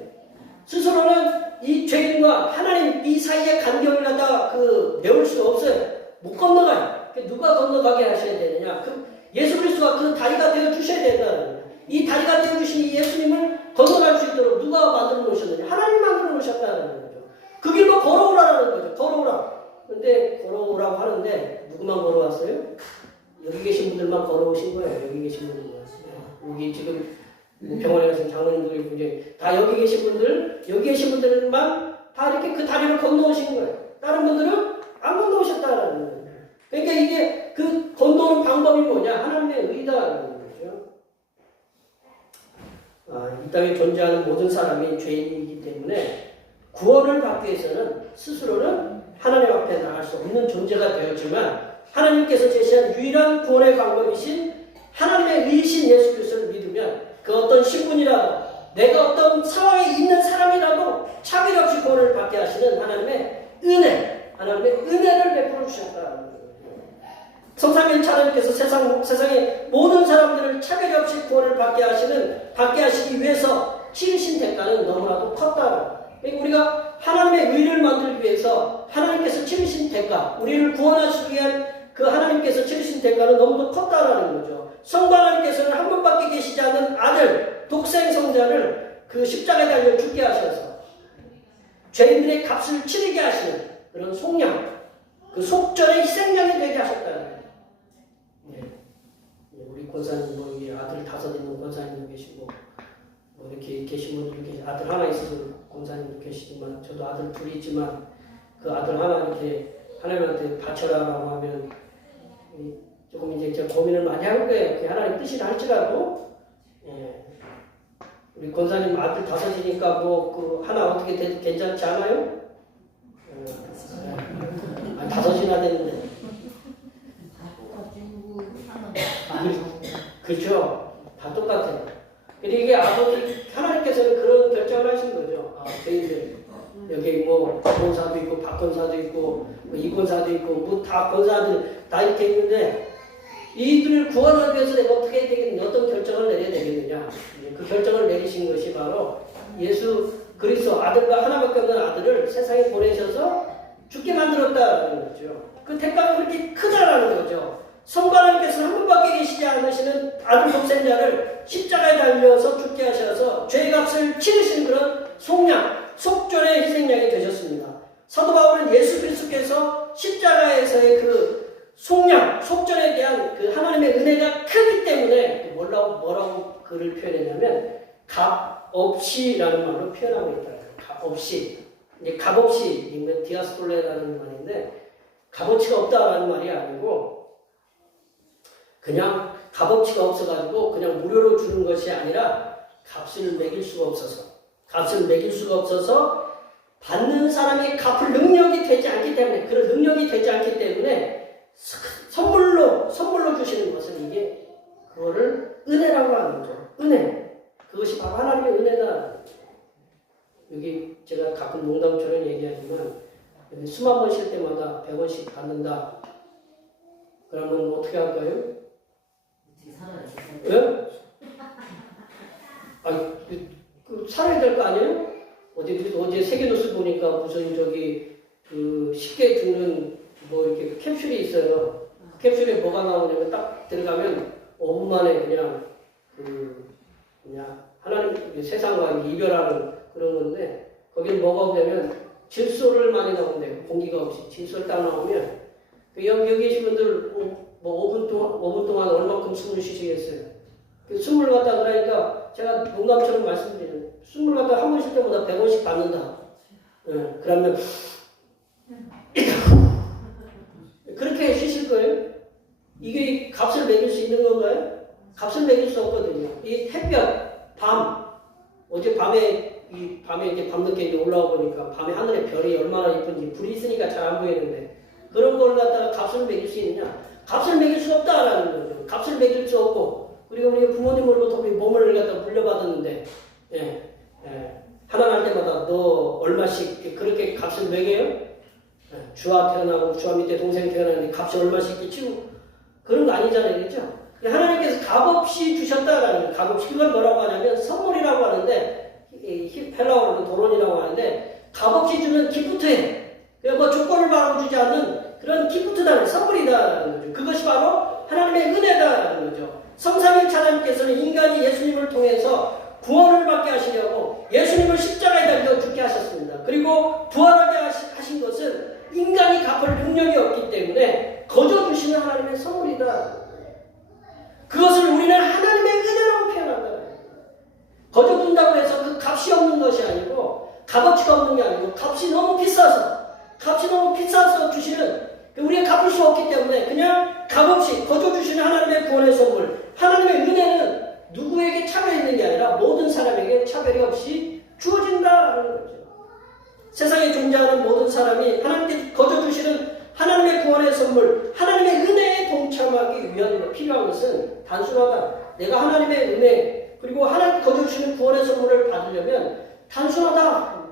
스스로는 이 죄인과 하나님 이 사이에 간격을 갖다 메울 수 없어요. 못 건너가요. 누가 건너가게 하셔야 되느냐? 예수 그리스도가 그 다리가 되어 주셔야 된다는 거예요. 이 다리가 되어 주신 이 예수님을 건너갈 수 있도록 누가 만들어 놓으셨느냐? 하나님 만들어 놓으셨다는 거죠. 그 길로 걸어오라는 거죠. 걸어오라. 근데 걸어오라고 하는데 누구만 걸어왔어요? 여기 계신 분들만 걸어오신 거예요. 여기 계신 분들만. 여기 지금 병원에 가신 장로님들이 굉장히 다 여기 계신 분들만 다 이렇게 그 다리를 건너오신 거예요. 다른 분들은 안 건너오셨다라는 거예요. 그러니까 이게 그 건너오는 방법이 뭐냐? 하나님의 의다라는 거죠. 이 땅에 존재하는 모든 사람이 죄인이기 때문에 구원을 받기 위해서는 스스로는 하나님 앞에 나갈 수 없는 존재가 되었지만 하나님께서 제시한 유일한 구원의 방법이신 하나님의 의이신 예수 그리스도를 믿으면 그 어떤 신분이라도 내가 어떤 상황에 있는 사람이라도 차별 없이 구원을 받게 하시는 하나님의 은혜를 베풀어 주셨다는 거예요. 성삼위 성삼위 하나님께서 세상의 모든 사람들을 차별이 없이 구원을 받게 하시기 위해서 치르신 대가는 너무나도 컸다. 그러니까 우리가 하나님의 의를 만들기 위해서 하나님께서 치르신 대가, 우리를 구원하시기 위한 그 하나님께서 치르신 대가는 너무도 컸다라는 거죠. 성부 하나님께서는 한 분밖에 계시지 않는 아들, 독생 성자를 그 십자가에 달려 죽게 하셔서 죄인들의 값을 치르게 하시는 그런 속량, 그 속전의 희생양이 되게 하셨다는 거예요. 우리 권사님, 뭐 아들 5 있는 권사님도 계시고, 뭐 이렇게 계신 분들 이렇게 아들 하나 있어서 권사님도 계시지만, 저도 아들 2 있지만, 그 아들 하나 이렇게 하나님한테 바쳐라라고 하면, 조금 이제 제가 고민을 많이 할 거예요. 하나님 뜻이라 할지라도, 우리 권사님 아들 5이니까 뭐 그 하나 어떻게 돼도 괜찮지 않아요? 5이나 됐는데. 그렇죠. 다 똑같아요. 근데 이게 아버지 하나님께서는 그런 결정을 하신 거죠. 저희들 여기 뭐 권사도 있고 박권사도 있고 뭐 이권사도 있고 뭐 다 권사들 다 이렇게 있는데, 이들을 구원하기 위해서 내가 어떻게 해야 되겠느냐, 어떤 결정을 내려야 되겠느냐, 그 결정을 내리신 것이 바로 예수 그리스도 아들과 하나밖에 없는 아들을 세상에 보내셔서 죽게 만들었다는 거죠. 그 대가가 그렇게 크다라는 거죠. 성부 하나님께서는 한 분밖에 계시지 않으시는 아들 독생자를 십자가에 달려서 죽게 하셔서 죄값을 치르신 그런 속량, 속전의 희생양이 되셨습니다. 사도 바울은 예수 그리스도께서 십자가에서의 그 속량, 속전에 대한 그 하나님의 은혜가 크기 때문에 뭐라고 그를 표현했냐면 값없이라는 말로 표현하고 있다는 거예요. 값없이. 이제 값없이, 디아스폴레라는 말인데, 값어치가 없다라는 말이 아니고 그냥 값어치가 없어가지고 그냥 무료로 주는 것이 아니라 값을 매길 수가 없어서 받는 사람의 갚을 능력이 되지 않기 때문에, 그런 능력이 되지 않기 때문에 선물로 주시는 것은 이게 그거를 은혜라고 하는 거죠. 은혜. 그것이 바로 하나님의 은혜다. 여기 제가 가끔 농담처럼 얘기하지만, 여기 숨 한 번 쉴 때마다 100원씩 받는다. 그러면 어떻게 할까요? 예? 살아야 될 거 아니에요? 어제 세계뉴스 보니까 무슨 그 쉽게 죽는 뭐 이렇게 캡슐이 있어요. 그 캡슐에 뭐가 나오냐면 딱 들어가면 5분 만에 그냥 하나님 세상과 이별하는 그런 건데, 거기는 뭐가 오냐면 질소를 많이 나오는데, 공기가 없이 질소를 딱 나오면 여기 계신 분들 뭐 5분 동안 얼마큼 숨을 쉬시겠어요? 그 숨을 갖다 그러니까 제가 농담처럼 말씀드리는, 숨을 갖다 한 번 쉴 때마다 100원씩 받는다. 그러면 그렇게 쉬실 거예요? 이게 값을 매길 수 있는 건가요? 값을 매길 수 없거든요. 이 햇볕, 어제 밤에 이제 밤늦게 이제 올라와 보니까 밤에 하늘에 별이 얼마나 이쁜지, 불이 있으니까 잘 안 보이는데, 그런 걸 갖다가 값을 매길 수 있느냐? 값을 매길 수 없다라는 거죠. 값을 매길 수 없고, 그리고 우리 부모님으로부터 우리 몸을 갖다 물려받았는데, 하나 날 때마다 너 얼마씩 그렇게 값을 매겨요? 주아 태어나고 주아 밑에 동생 태어나는데 값이 얼마씩 끼치고 그런 거 아니잖아요, 그렇죠? 하나님께서 값없이 주셨다라는 거예요. 값없이. 그걸 뭐라고 하냐면 선물이라고 하는데, 헬라어로는 도론이라고 하는데, 값없이 주는 기프트예요. 뭐 조건을 바라고 주지 않는 그런 기프트다, 선물이다라는 거죠. 그것이 바로 하나님의 은혜다라는 거죠. 성삼위 하나님께서는 인간이 예수님을 통해서 구원을 받게 하시려고 예수님을 십자가에 달려 죽게 하셨습니다. 그리고 부활하게 하신 것은 인간이 갚을 능력이 없기 때문에 거저 주시는 하나님의 선물이다. 그것을 우리는 하나님의 은혜라고 표현한다. 거저 준다고 해서 그 값이 없는 것이 아니고, 값어치가 없는 게 아니고, 값이 너무 비싸서 주시는, 우리가 갚을 수 없기 때문에 그냥 값없이 거저 주시는 하나님의 구원의 선물, 하나님의 은혜는 누구에게 차별이 있는 게 아니라 모든 사람에게 차별이 없이 주어진다라는 거죠. 세상에 존재하는 모든 사람이 하나님께 거저 주시는 하나님의 구원의 선물, 하나님의 은혜에 동참하기 위한 필요한 것은 단순하다. 내가 하나님의 은혜, 그리고 하나님 거저 주시는 구원의 선물을 받으려면 단순하다.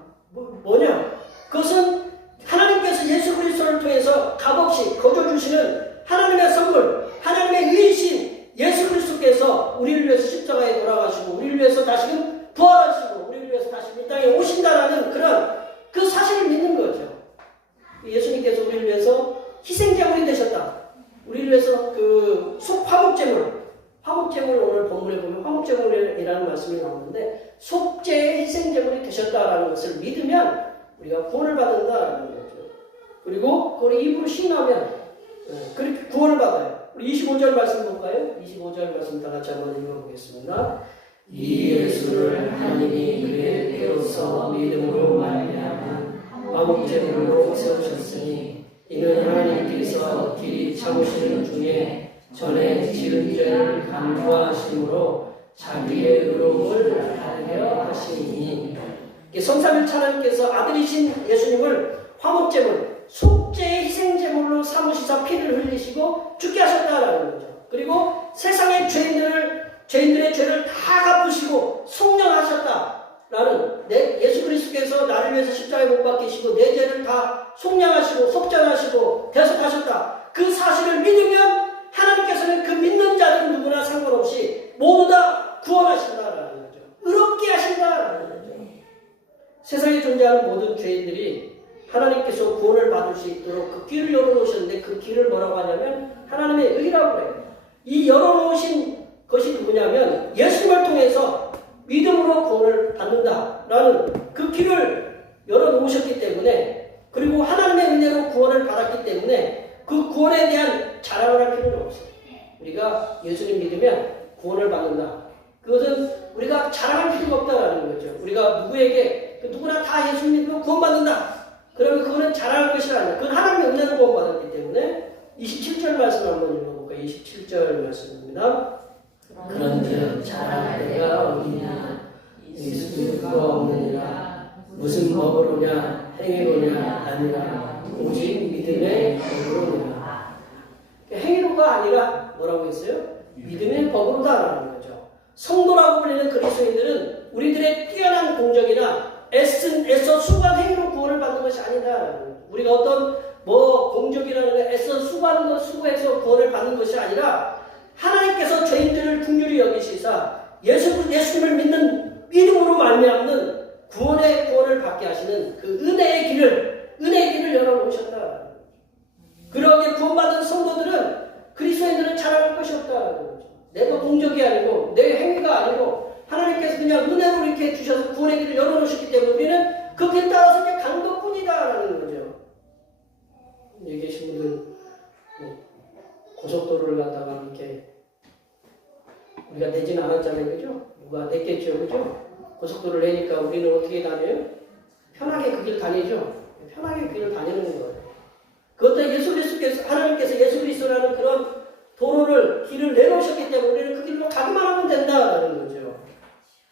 뭐냐? 그것은 하나님께서 예수 그리스도를 통해서 값없이 거저 주시는 하나님의 선물, 말씀이 나오는데 속죄의 희생제물이 되셨다라는 것을 믿으면 우리가 구원을 받는다라는 거죠. 그리고 그걸 입으로 신하면 그렇게 구원을 받아요. 우리 25절 말씀 볼까요? 25절 말씀 다 같이 한번 읽어보겠습니다. 이 예수를 하나님이 그의 때로서 믿음으로 말미암아 화목제물로 세우셨으니 이는 하나님께서 길이 참으시는 중에 전에 지은 죄를 간구하심으로 자기의 의로움을 하려 하시니. 성삼일 하나님께서 아들이신 예수님을 화목제물, 속죄의 희생제물로 삼으시사 피를 흘리시고 죽게 하셨다라는 거죠. 그리고 세상의 죄인들의 죄를 다 갚으시고 속량하셨다라는, 예수 그리스도께서 나를 위해서 십자가에 못 박히시고 내 죄를 다 속량하시고 속전하시고 대속하셨다. 그 사실을 믿으면 하나님께서는 그 믿는 자들 누구나 상관없이 모두 다 구원하신다라는 거죠. 의롭게 하신다라는 거죠. 세상에 존재하는 모든 죄인들이 하나님께서 구원을 받을 수 있도록 그 길을 열어놓으셨는데 그 길을 뭐라고 하냐면 하나님의 의라고 해요. 이 열어놓으신 것이 누구냐면 예수님을 통해서 믿음으로 구원을 받는다라는 그 길을 열어놓으셨기 때문에, 그리고 하나님의 은혜로 구원을 받았기 때문에 그 구원에 대한 자랑을 할 필요는 없어요. 우리가 예수님 믿으면 구원을 받는다. 그것은 우리가 자랑할 필요가 없다라는 거죠. 우리가 누구에게 누구나 다 예수 믿으면 구원받는다. 그러면 그거는 자랑할 것이 아니라 그건 하나님의 은혜로 구원받았기 때문에 27절 말씀 한번 읽어볼까요? 27절 말씀입니다. 그런즉 자랑할 때가 어디냐 예수가 없느니라. 무슨 법으로냐 행위로냐 아니라 오직 믿음의 법으로냐. 행위로가 아니라 뭐라고 했어요? 믿음의 법으로다라는 거죠. 성도라고 불리는 그리스도인들은 우리들의 뛰어난 공적이나 애써 수고한 행위로 구원을 받는 것이 아니다. 우리가 어떤 공적이라는 애써 수고해서 구원을 받는 것이 아니라 하나님께서 죄인들을 긍휼히 여기시사 예수님을 믿는 믿음으로 말미암는 구원을 받게 하시는 그 은혜의 길을 열어놓으셨다. 그러게 구원받은 성도들은 그리스도인들은 자랑할 것이 없다. 내가 공적이 아니고 내 행위가 아니고 하나님께서 그냥 은혜로 이렇게 주셔서 구원의 길을 열어놓으셨기 때문에 우리는 그 길 따라서 그냥 간 것뿐이다라는 거죠. 여기 계신 분들 고속도로를 가다가 이렇게 우리가 내지는 않았잖아요, 그죠? 누가 냈겠죠, 그죠? 고속도로를 내니까 우리는 어떻게 다녀요? 편하게 그 길 다니죠. 편하게 그 길을 다니는 거예요. 그것도 하나님께서 예수 그리스도라는 그런 길을 내놓으셨기 때문에 우리는 그 길로 가기만 하면 된다라는 거죠.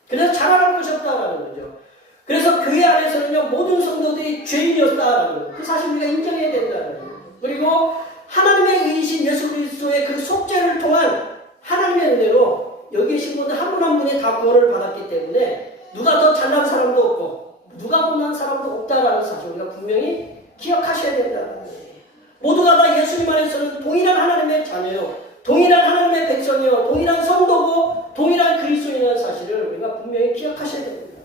그래서 자랑할 것이 없다라는 거죠. 그래서 교회 안에서는요, 모든 성도들이 죄인이었다라는 거예요. 그 사실 우리가 인정해야 된다라는 거예요. 그리고 하나님의 의이신 예수 그리스도의 그 속죄를 통한 하나님의 은혜로 여기 계신 분들 한 분 한 분이 다 구원을 받았기 때문에 누가 더 잘난 사람도 없고 누가 못난 사람도 없다라는 사실 우리가 분명히 기억하셔야 된다는 거예요. 모두가 다 예수님 안에서는 동일한 하나님의 자녀요, 동일한 하나님의 백성이요, 동일한 성도고 동일한 그리스도인이라는 사실을 우리가 분명히 기억하셔야 됩니다.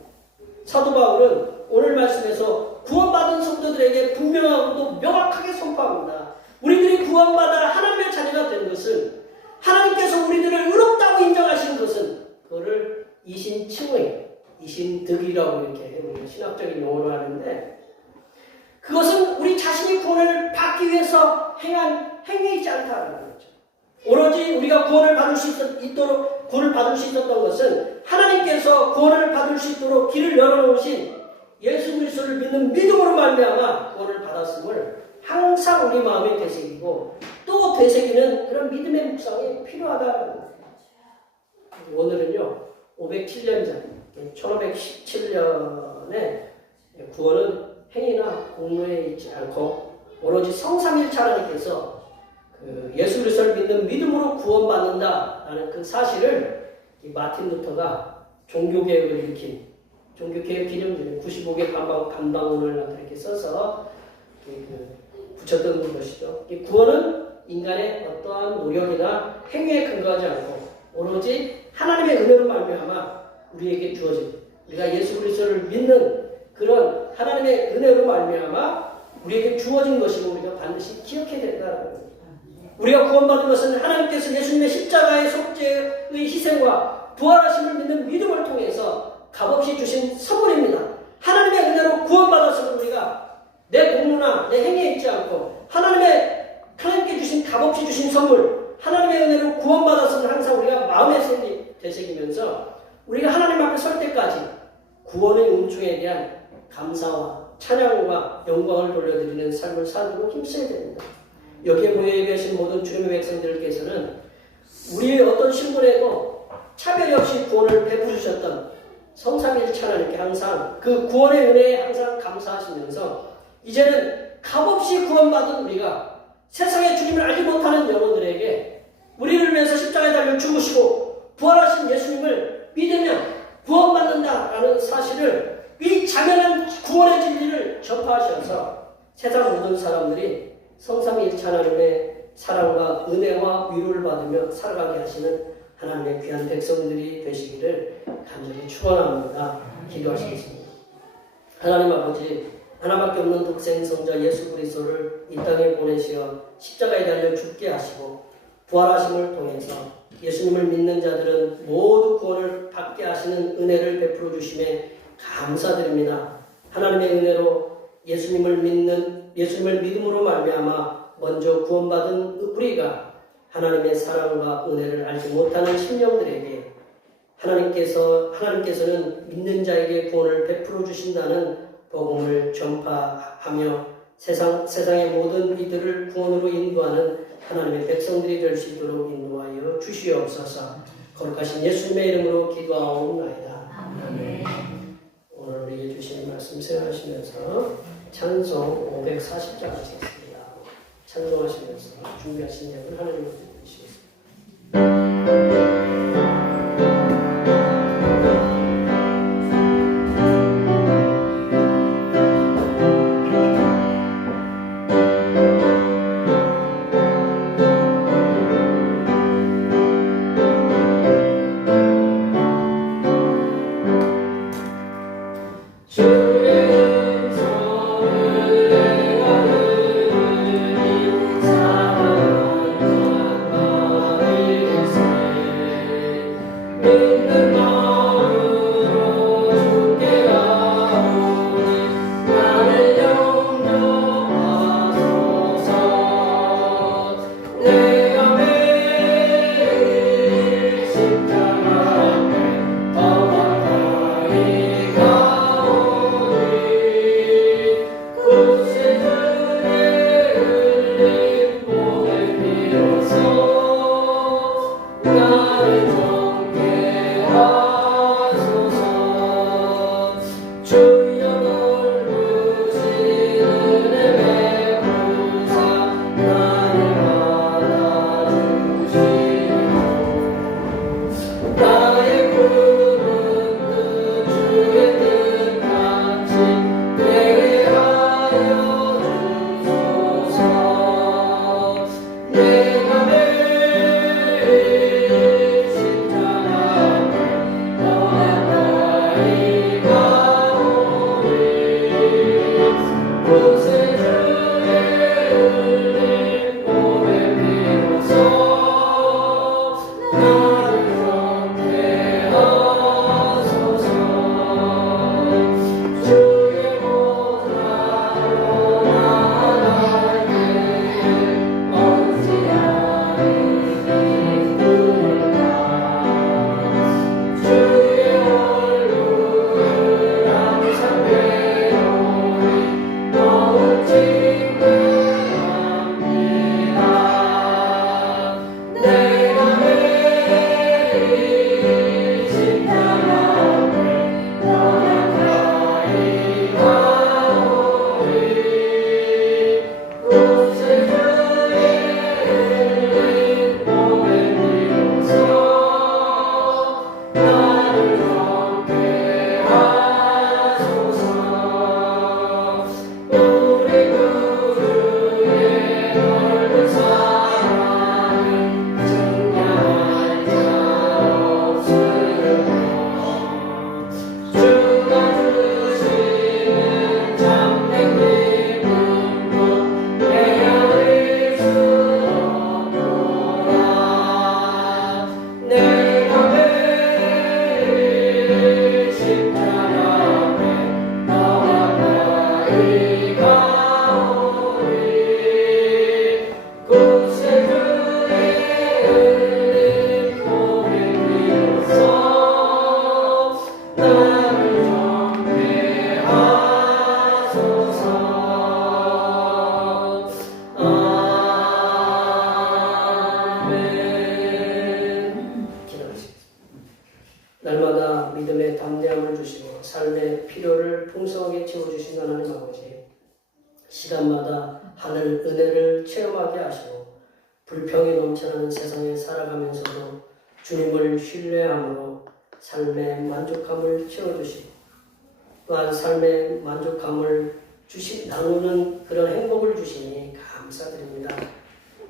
사도 바울은 오늘 말씀에서 구원받은 성도들에게 분명하고도 명확하게 선포합니다. 우리들이 구원받아 하나님의 자녀가 된 것은, 하나님께서 우리들을 의롭다고 인정하신 것은 그거를 이신칭의, 이신득이라고 이렇게 우리가 신학적인 용어로 하는데, 그것은 우리 자신이 구원을 받기 위해서 행한 행위이지 않다는 거죠. 오로지 우리가 구원을 받을 수 있었던 것은 하나님께서 구원을 받을 수 있도록 길을 열어놓으신 예수 그리스도를 믿는 믿음으로 말미암아 구원을 받았음을 항상 우리 마음에 되새기고 또 되새기는 그런 믿음의 묵상이 필요하다는 거예요. 오늘은요, 507년 전, 1517년에 구원은 행위나 공로에 있지 않고 오로지 성삼일체 하나님께서 예수 그리스도를 믿는 믿음으로 구원받는다라는 그 사실을 이 마틴 루터가 종교개혁을 일으킨 종교개혁 기념일 95개 감방문을 이렇게 써서 붙였던 것이죠. 이 구원은 인간의 어떠한 노력이나 행위에 근거하지 않고 오로지 하나님의 은혜로 말미암아 우리에게 주어진, 우리가 예수 그리스도를 믿는 그런 하나님의 은혜로 말미암아 우리에게 주어진 것이고 우리가 반드시 기억해야 된다는 겁니다. 우리가 구원받은 것은 하나님께서 예수님의 십자가의 속죄의 희생과 부활하심을 믿는 믿음을 통해서 값없이 주신 선물입니다. 하나님의 은혜로 구원받았음을 우리가 내 공로나 내 행위에 있지 않고 하나님께 주신 값없이 주신 선물, 하나님의 은혜로 구원받았음을 항상 우리가 마음에 되새기면서 우리가 하나님 앞에 설 때까지 구원의 은총에 대한 감사와 찬양과 영광을 돌려드리는 삶을 살도록 힘써야 됩니다. 여기에 모여 계신 모든 주님의 백성들께서는 우리의 어떤 신분에도 차별이 없이 구원을 베푸셨던 성삼위일체 하나님께 항상 그 구원의 은혜에 항상 감사하시면서 이제는 값없이 구원받은 우리가 세상의 주님을 알지 못하는 영혼들에게 우리를 위해서 십자가에 달려 죽으시고 부활하신 예수님을 믿으면 구원받는다라는 사실을 이 자명한 구원의 진리를 전파하셔서 세상 모든 사람들이 성삼위일체 하나님의 사랑과 은혜와 위로를 받으며 살아가게 하시는 하나님의 귀한 백성들이 되시기를 간절히 축원합니다. 기도하시겠습니다. 하나님 아버지, 하나밖에 없는 독생 성자 예수 그리스도를 이 땅에 보내시어 십자가에 달려 죽게 하시고 부활하심을 통해서 예수님을 믿는 자들은 모두 구원을 받게 하시는 은혜를 베풀어 주심에 감사드립니다. 하나님의 은혜로 예수님을 믿음으로 말미암아 먼저 구원받은 우리가 하나님의 사랑과 은혜를 알지 못하는 심령들에게 하나님께서는 믿는 자에게 구원을 베풀어 주신다는 복음을 전파하며 세상의 모든 이들을 구원으로 인도하는 하나님의 백성들이 될 수 있도록 인도하여 주시옵소서. 거룩하신 예수님의 이름으로 기도하옵나이다. 아멘. 오늘 우리에게 주신 말씀 생각하시면서 찬송 540장 하시겠습니다. 찬송하시면서 준비하신 예물 하나님께 드리시겠습니다. 주의 시간마다 하늘 은혜를 체험하게 하시고 불평이 넘쳐나는 세상에 살아가면서도 주님을 신뢰함으로 삶의 만족함을 채워주시고 또한 삶의 만족함을 나누는 그런 행복을 주시니 감사드립니다.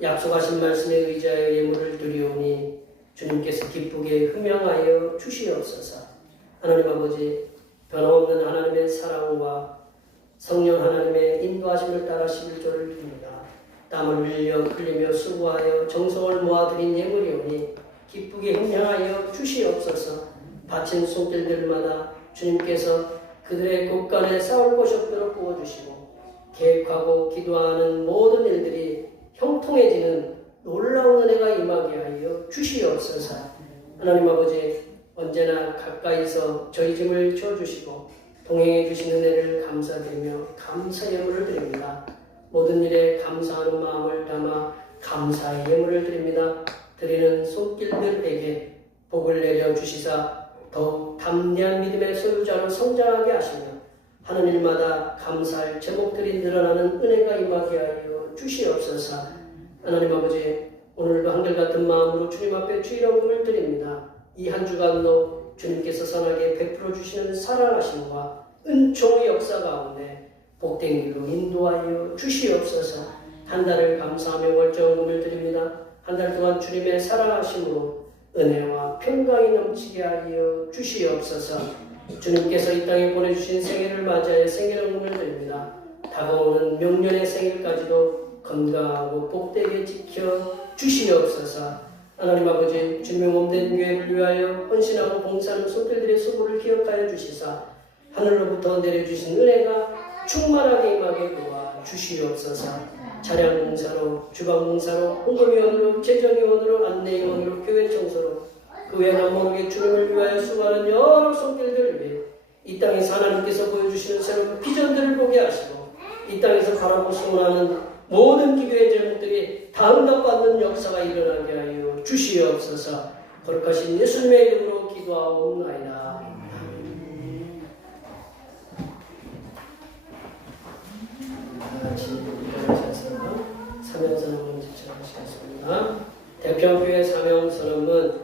약속하신 말씀에 의지하여 예물을 드리오니 주님께서 기쁘게 흠양하여 주시옵소서. 하나님 아버지, 변함없는 하나님의 사랑과 성령 하나님의 인도하심을 따라 11조를 드립니다. 땀을 흘리며 수고하여 정성을 모아드린 예물이오니 기쁘게 흠양하여 주시옵소서. 바친 손길들마다 주님께서 그들의 곳간에 쌓을 곳이 없도록 부어주시고 계획하고 기도하는 모든 일들이 형통해지는 놀라운 은혜가 임하게 하여 주시옵소서. 하나님 아버지, 언제나 가까이서 저희 짐을 져주시고 동행해 주신 은혜를 감사드리며 감사 예물을 드립니다. 모든 일에 감사하는 마음을 담아 감사의 예물을 드립니다. 드리는 손길들에게 복을 내려 주시사 더욱 담대한 믿음의 소유자로 성장하게 하시며 하는 일마다 감사할 제목들이 늘어나는 은혜가 임하게 하여 주시옵소서. 하나님 아버지, 오늘도 한결같은 마음으로 주님 앞에 주일원금을 드립니다. 이 한 주간도 주님께서 선하게 베풀어 주시는 사랑하심과 은총의 역사 가운데 복된 길로 인도하여 주시옵소서. 한 달을 감사하며 월정금을 드립니다. 한 달 동안 주님의 사랑하심으로 은혜와 평강이 넘치게 하여 주시옵소서. 주님께서 이 땅에 보내주신 생일을 맞이하여 생일원금을 드립니다. 다가오는 명년의 생일까지도 건강하고 복되게 지켜 주시옵소서. 하나님 아버지, 주님의 몸된 교회를 위하여 헌신하고 봉사하는 손길들의 수고를 기억하여 주시사 하늘로부터 내려주신 은혜가 충만하게 임하게 도와 주시옵소서. 차량 봉사로, 주방 봉사로, 홍보위원으로, 재정위원으로, 안내위원으로, 교회 청소로 그 외에는 모르게 주님을 위하여 수고하는 여러 손길들을 위해 이 땅에서 하나님께서 보여주시는 새로운 비전들을 보게 하시고 이 땅에서 바라고 소원하는 모든 기도의 제목들이 다 응답받는 역사가 일어나게 하여 주시옵소서. 거룩하신 예수님의 이름으로 기도하옵나이다. 사명선언문 지청하시겠습니다. 대평교회 사명선언문.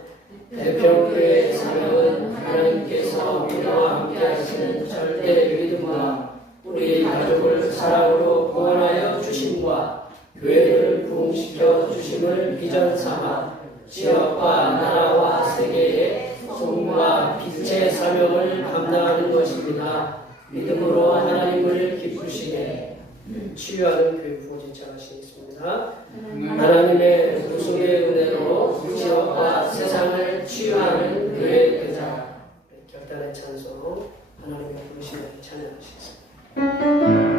대평교회의 사명은 하나님께서 우리와 함께 하시는 절대 믿음과 우리 가족을 사랑으로 구원하여 주심과 교회를 부흥시켜 주심을 비전 삼아 지역과 나라와 세계에 소금과 빛의 사명을 감당하는 것입니다. 믿음으로 하나님을 기쁘시게 치유하는 교회 부흥지청하시겠습니다. 하나님의 구속의 은혜로 지역과 세상을 치유하는 교회 대장. 결단의 찬송 하나님의 부르심을 찬양하시겠습니다.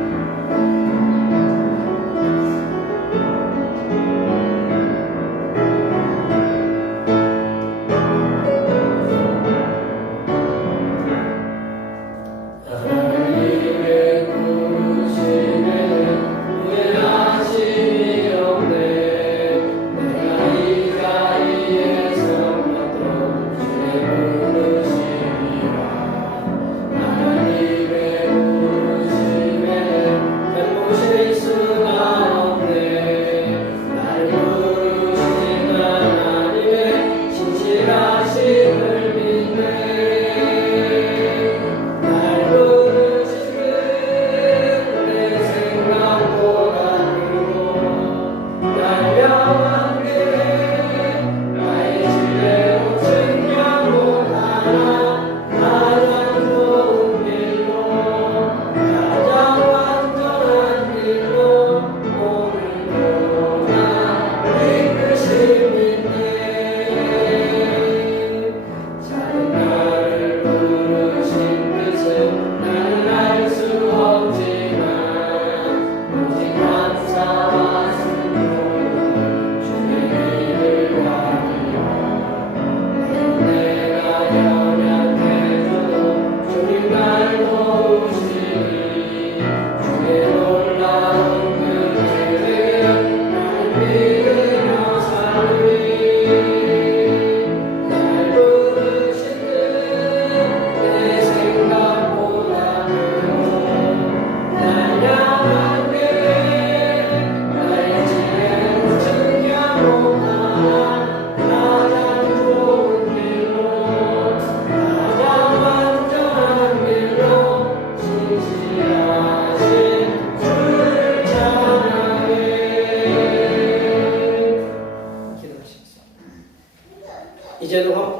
주의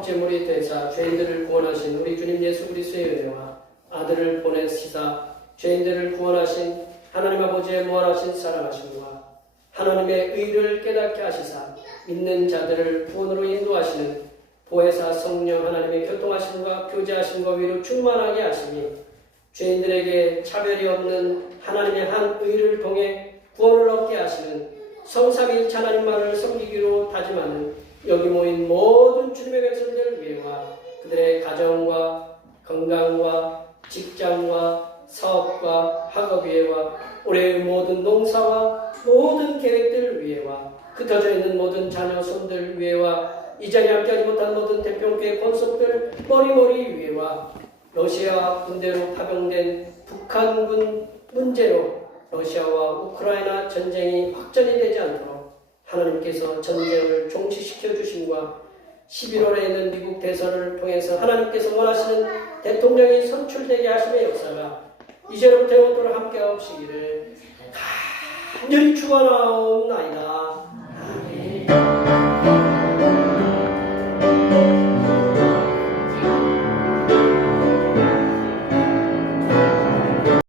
속죄물이 되사 죄인들을 구원하신 우리 주님 예수 그리스도의 은혜와 아들을 보내시사 죄인들을 구원하신 하나님 아버지의 무한하신 사랑하심과 하나님의 의를 깨닫게 하시사 믿는 자들을 구원으로 인도하시는 보혜사 성령 하나님의 교통하심과 교제하심과 위로 충만하게 하시니 죄인들에게 차별이 없는 하나님의 한 의를 통해 구원을 얻게 하시는 성삼위일체 하나님만을 섬기기로 다짐하는 여기 모인 모든 주님의 백성들 위해와 그들의 가정과 건강과 직장과 사업과 학업 위해와 올해의 모든 농사와 모든 계획들 위해와 흩어져 있는 모든 자녀 손들 위해와 이 자리에 함께하지 못한 모든 대표교회 권속들 머리머리 위해와 러시아 군대로 파병된 북한군 문제로 러시아와 우크라이나 전쟁이 확전이 되지 않도록 하나님께서 전쟁을 종식시켜 주심과 11월에 있는 미국 대선을 통해서 하나님께서 원하시는 대통령이 선출되게 하심의 역사가 이제로부터 영원토록 함께 하옵시기를 간절히 축원하옵나이다.